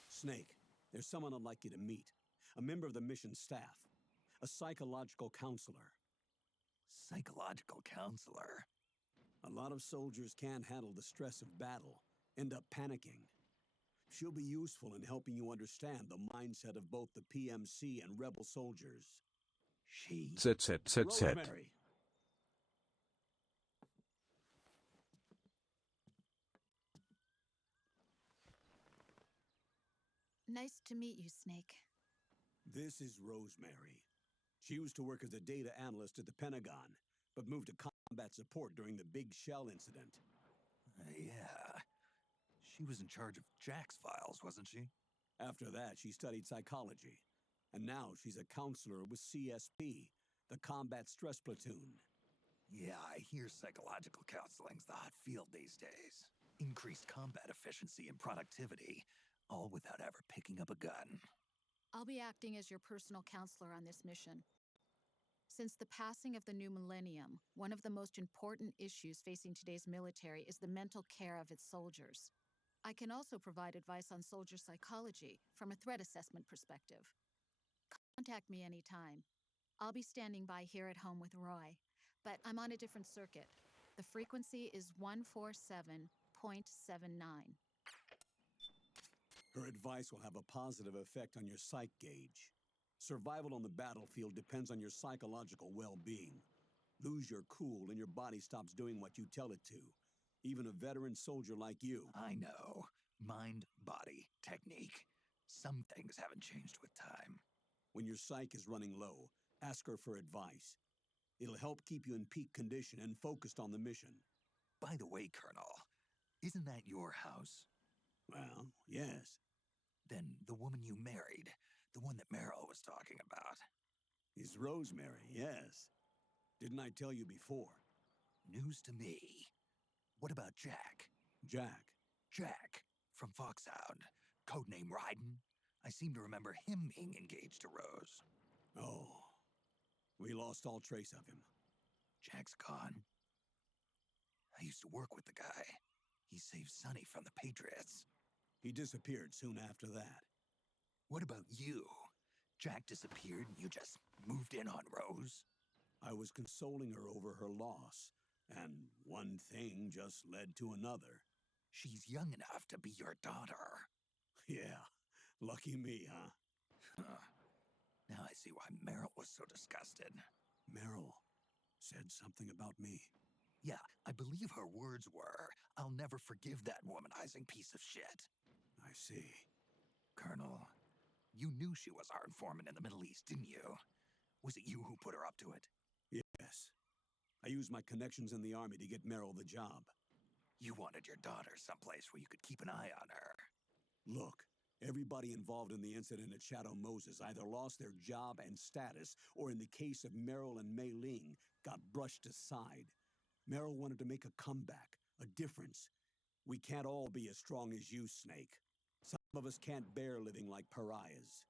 Snake, there's someone I'd like you to meet. A member of the mission staff. A psychological counselor. Psychological counselor? A lot of soldiers can't handle the stress of battle, end up panicking. She'll be useful in helping you understand the mindset of both the PMC and rebel soldiers. She... ZZZZ. Rosemary. Nice to meet you, Snake. This is Rosemary. She used to work as a data analyst at the Pentagon, but moved to combat support during the Big Shell incident. Yeah. She was in charge of Jack's files, wasn't she? After that, she studied psychology. And now she's a counselor with CSP, the Combat Stress Platoon. Yeah, I hear psychological counseling's the hot field these days. Increased combat efficiency and productivity, all without ever picking up a gun. I'll be acting as your personal counselor on this mission. Since the passing of the new millennium, one of the most important issues facing today's military is the mental care of its soldiers. I can also provide advice on soldier psychology from a threat assessment perspective. Contact me anytime. I'll be standing by here at home with Roy, but I'm on a different circuit. The frequency is 147.79. Her advice will have a positive effect on your psych gauge. Survival on the battlefield depends on your psychological well-being. Lose your cool and your body stops doing what you tell it to. Even a veteran soldier like you. I know. Mind, body, technique. Some things haven't changed with time. When your psyche is running low, ask her for advice. It'll help keep you in peak condition and focused on the mission. By the way, Colonel, isn't that your house? Well, yes. Then the woman you married, the one that Meryl was talking about. Is Rosemary, yes. Didn't I tell you before? News to me. What about Jack? Jack? Jack. From Foxhound, codename Ryden. I seem to remember him being engaged to Rose. Oh, we lost all trace of him. Jack's gone. I used to work with the guy. He saved Sonny from the Patriots. He disappeared soon after that. What about you? Jack disappeared and you just moved in on Rose? I was consoling her over her loss, and one thing just led to another. She's young enough to be your daughter. Yeah, lucky me, huh? Now I see why Meryl was so disgusted. Meryl said something about me. Yeah, I believe her words were, "I'll never forgive that womanizing piece of shit." I see. Colonel, you knew she was our informant in the Middle East, didn't you? Was it you who put her up to it? Yes. I used my connections in the army to get Meryl the job. You wanted your daughter someplace where you could keep an eye on her. Look, everybody involved in the incident at Shadow Moses either lost their job and status, or in the case of Meryl and Mei Ling, got brushed aside. Meryl wanted to make a comeback, a difference. We can't all be as strong as you, Snake. Some of us can't bear living like pariahs.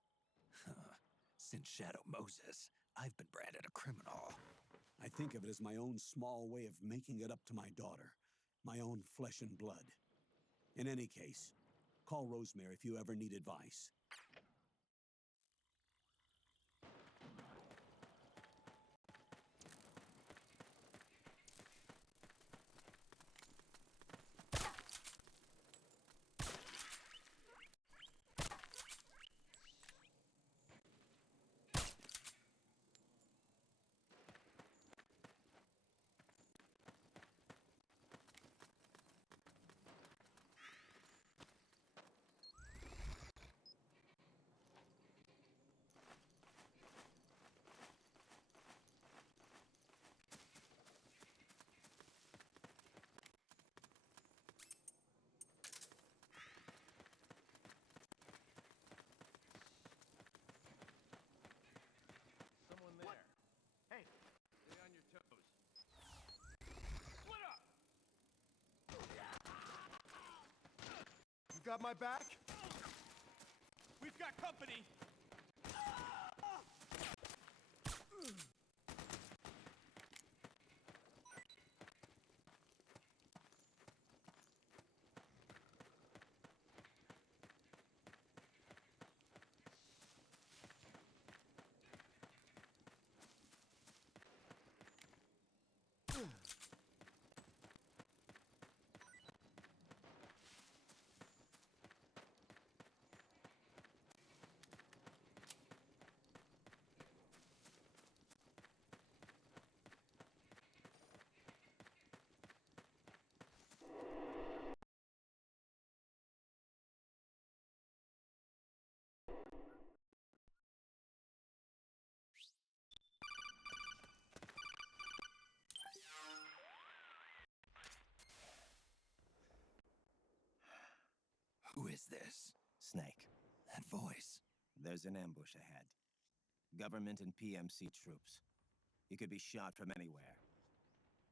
Since Shadow Moses, I've been branded a criminal. I think of it as my own small way of making it up to my daughter. My own flesh and blood. In any case, call Rosemary if you ever need advice. Someone there. Hey, stay on your toes. Split up! You got my back? We've got company! Who is this? Snake. That voice. There's an ambush ahead. Government and PMC troops. You could be shot from anywhere.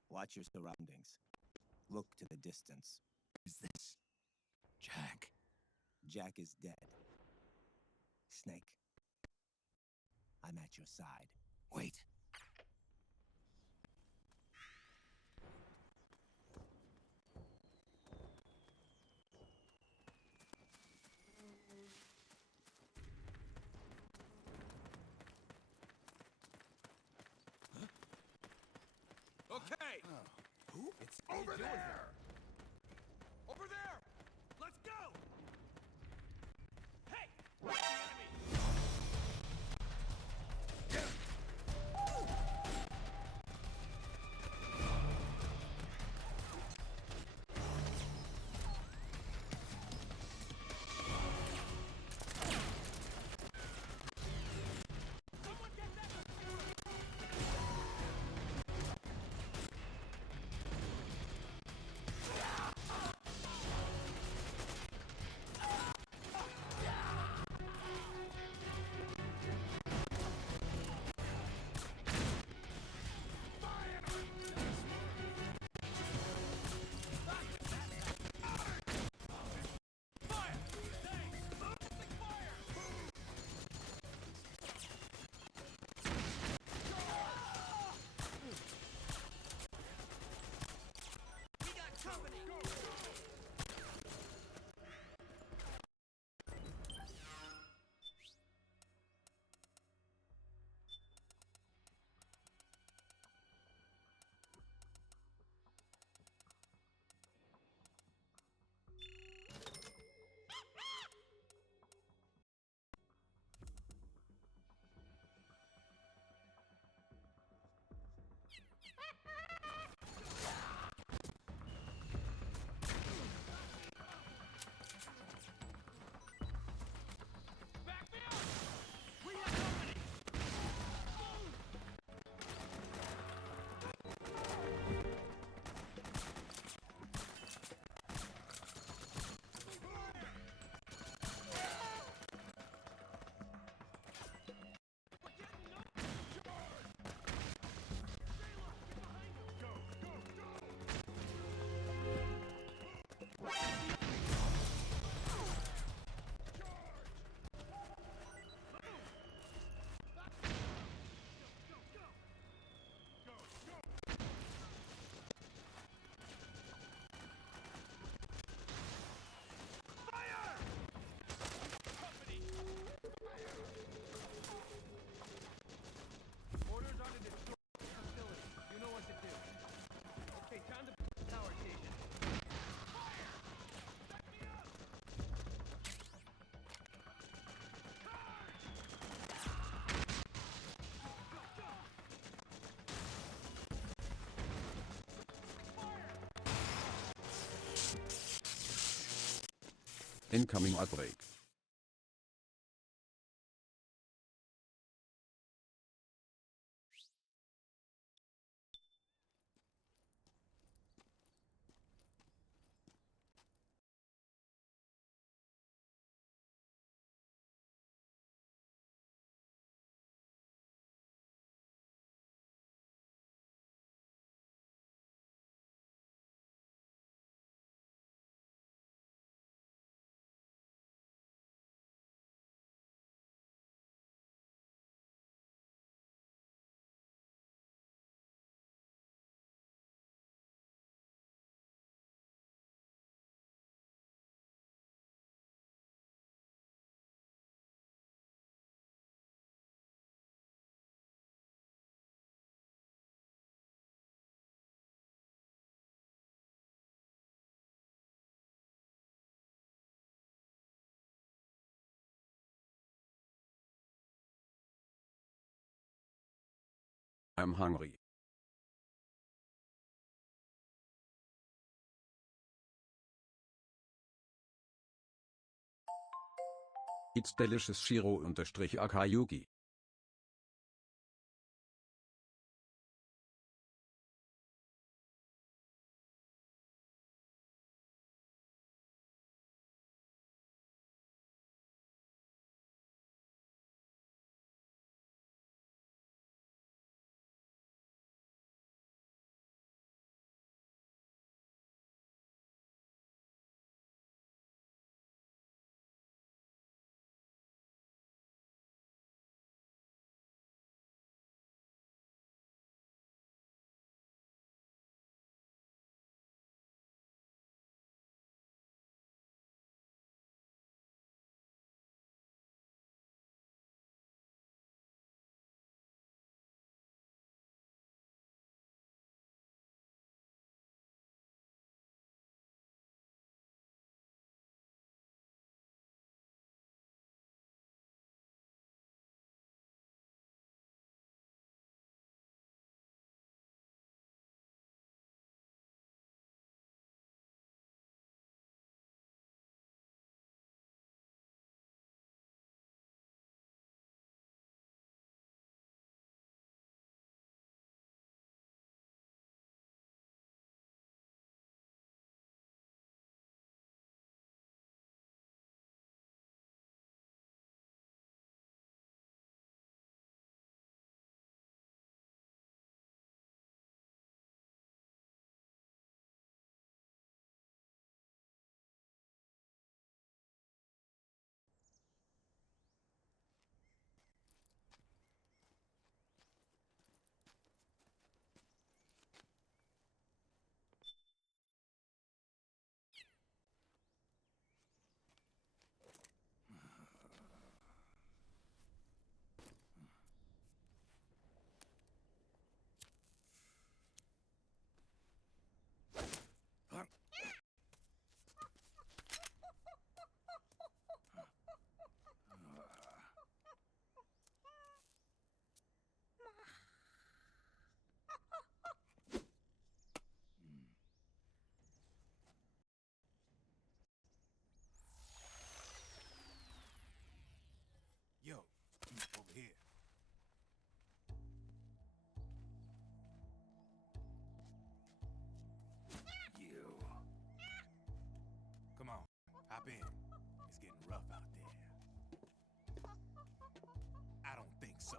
Watch your surroundings. Look to the distance. Is this Jack? Jack is dead. Snake. I'm at your side. Wait. Okay! Who? It's over there! Over there! Let's go! Hey! Where's the enemy? Someone get that! Incoming outbreak. I'm hungry. It's delicious Shiro_Akayuki. Yo, over here. You. Come on, hop in. It's getting rough out there. I don't think so.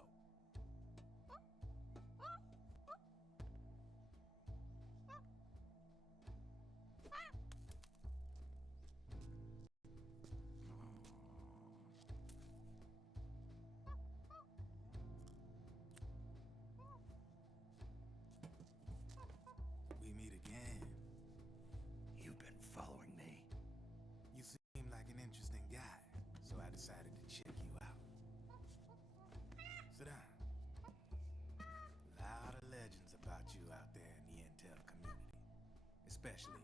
We meet again. You've been following me. You seem like an interesting guy, so I decided to check you out. Sit down. A lot of legends about you out there in the intel community, especially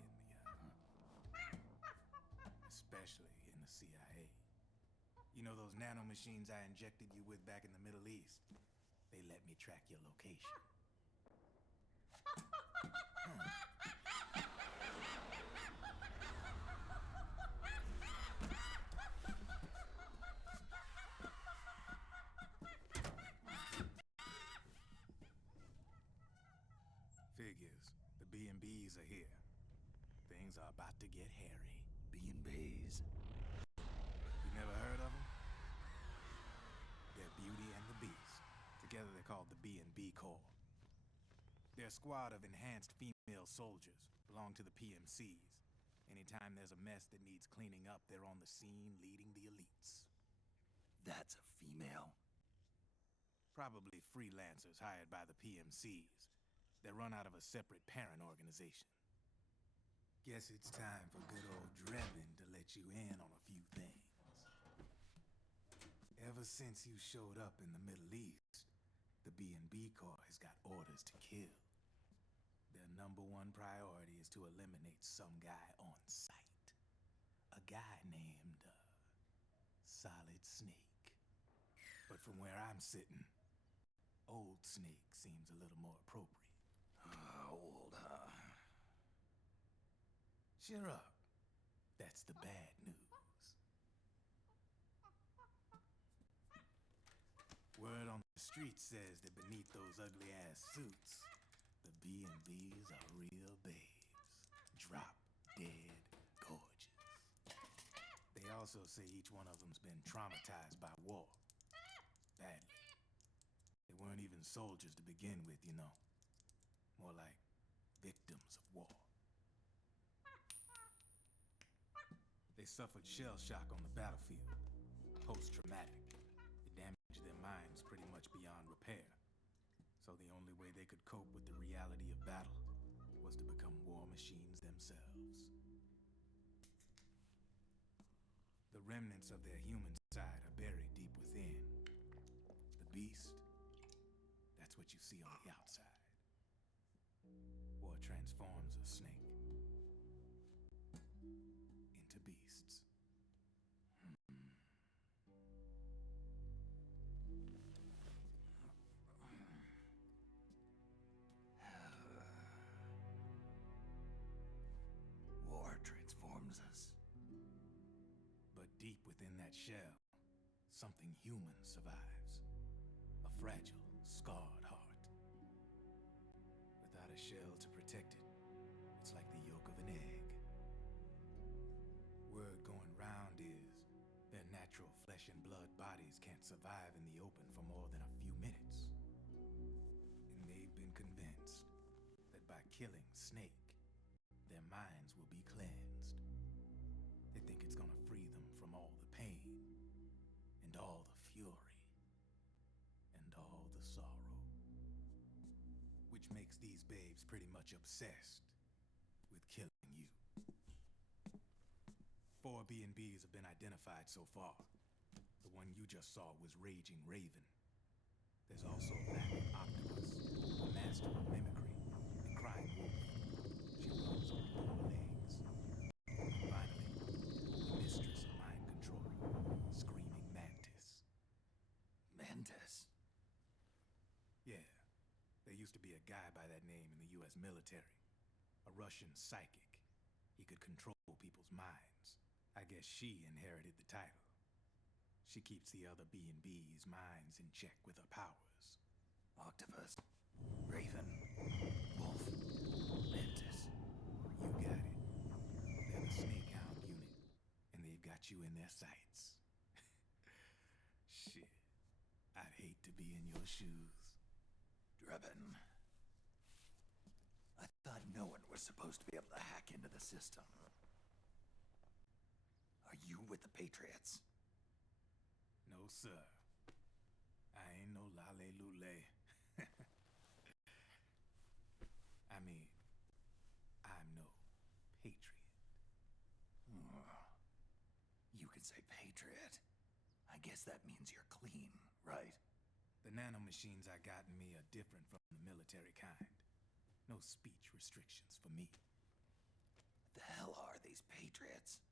in the CIA. You know those nanomachines I injected you with back in the Middle East? They let me track your location. things are about to get hairy. B&Bs. You never heard of them? They're Beauty and the Beast. Together they're called the B&B Corps. They're a squad of enhanced female soldiers, belong to the PMCs. Anytime there's a mess that needs cleaning up, they're on the scene leading the elites. That's a female? Probably freelancers hired by the PMCs. They're run out of a separate parent organization. Guess it's time for good old Drebin to let you in on a few things. Ever since you showed up in the Middle East, the B&B Corps has got orders to kill. Their number one priority is to eliminate some guy on sight. A guy named, Solid Snake. But from where I'm sitting, Old Snake seems a little more appropriate. Old, huh? Cheer up. That's the bad news. Word on the street says that beneath those ugly-ass suits, the B&Bs are real babes. Drop dead gorgeous. They also say each one of them's been traumatized by war. Badly. They weren't even soldiers to begin with, you know. More like victims of war. They suffered shell shock on the battlefield. Post-traumatic. It damaged their minds pretty much beyond repair. So the only way they could cope with the reality of battle was to become war machines themselves. The remnants of their human side are buried deep within. The beast, that's what you see on the outside. War transforms a snake into beasts. War transforms us. But deep within that shell, something human survives. A fragile, scarred heart. Without a shell to protect it, it's like the yolk of an egg. Word going round is their natural flesh and blood bodies can't survive in the open for more than a few minutes. And they've been convinced that by killing Snake, their minds will be cleansed. They think it's gonna free them from all the pain, and all the fury, and all the sorrow. Which makes these babes pretty much obsessed with killing you. 4 B&Bs have been identified so far. The one you just saw was Raging Raven. There's also Laughing Octopus, a master of mimicry, and Crying Wolf. She runs on 4 legs. And finally, the mistress of mind control, Screaming Mantis. Mantis? Yeah, there used to be a guy by that name in the US military. A Russian psychic. He could control people's minds. I guess she inherited the title. She keeps the other B&B's minds in check with her powers. Octopus. Raven. Wolf. Mantis. You got it. They're the Snake Hound unit, and they've got you in their sights. Shit. I'd hate to be in your shoes. Drebin. I thought no one was supposed to be able to hack into the system. Are you with the Patriots? No, sir. I ain't no lale-lule. I mean, I'm no patriot. You can say patriot. I guess that means you're clean, right? The nanomachines I got in me are different from the military kind. No speech restrictions for me. What the hell are these Patriots?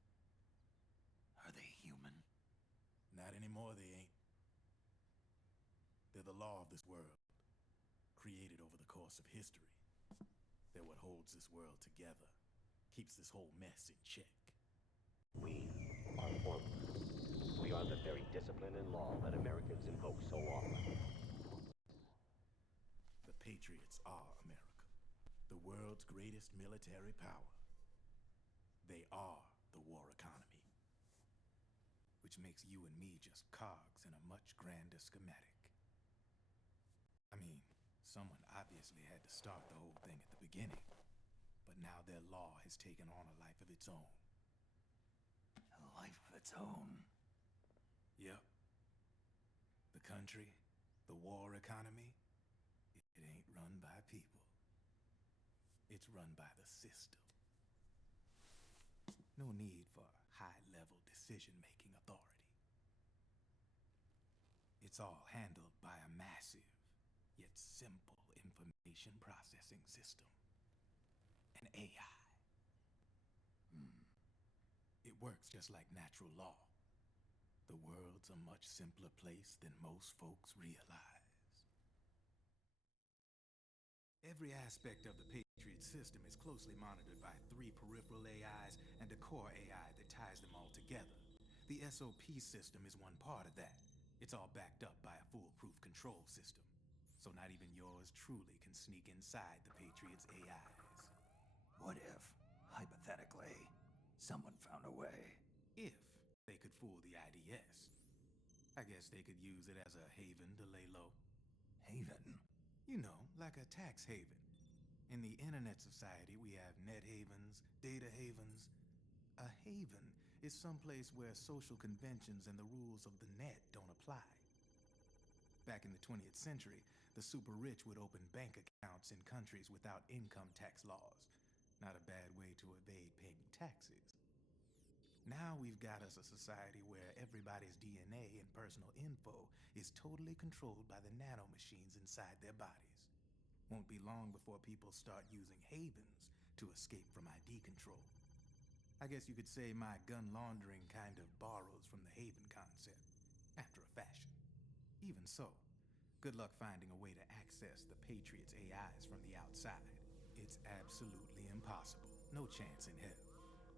Are they human? Not anymore, they ain't. They're the law of this world, created over the course of history. They're what holds this world together, keeps this whole mess in check. We are formless. We are the very discipline and law that Americans invoke so often. The Patriots are America, the world's greatest military power. They are the war economy. Which makes you and me just cogs in a much grander schematic. I mean, someone obviously had to start the whole thing at the beginning. But now their law has taken on a life of its own. A life of its own? Yep. The country, the war economy, it ain't run by people. It's run by the system. No need for high-level decision-making authority. It's all handled by a massive, yet simple information processing system. An AI. It works just like natural law. The world's a much simpler place than most folks realize. Every aspect of the Patriots system is closely monitored by 3 peripheral AIs and a core AI that ties them all together. The SOP system is one part of that. It's all backed up by a foolproof control system. So not even yours truly can sneak inside the Patriots AIs. What if, hypothetically, someone found a way? If they could fool the IDS. I guess they could use it as a haven to lay low. Haven? You know, like a tax haven. In the internet society, we have net havens, data havens. A haven is someplace where social conventions and the rules of the net don't apply. Back in the 20th century, the super rich would open bank accounts in countries without income tax laws. Not a bad way to evade paying taxes. Now we've got us a society where everybody's DNA and personal info is totally controlled by the nanomachines inside their bodies. Won't be long before people start using havens to escape from ID control. I guess you could say my gun laundering kind of borrows from the haven concept, after a fashion. Even so, good luck finding a way to access the Patriots' AIs from the outside. It's absolutely impossible. No chance in hell.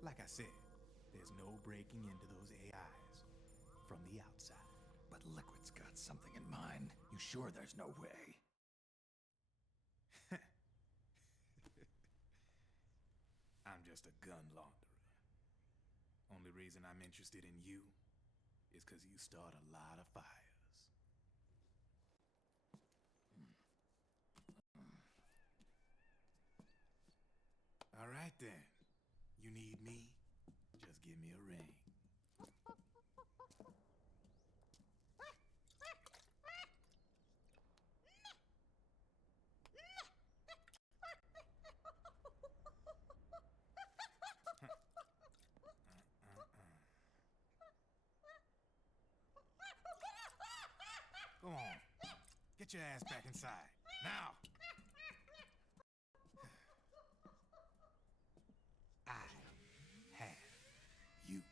Like I said, there's no breaking into those AIs from the outside. But Liquid's got something in mind. You sure there's no way? I'm just a gun launderer. Only reason I'm interested in you is because you start a lot of fires. All right then. You need me? Just give me a ring. Go on. Get your ass back inside. Now! I have you.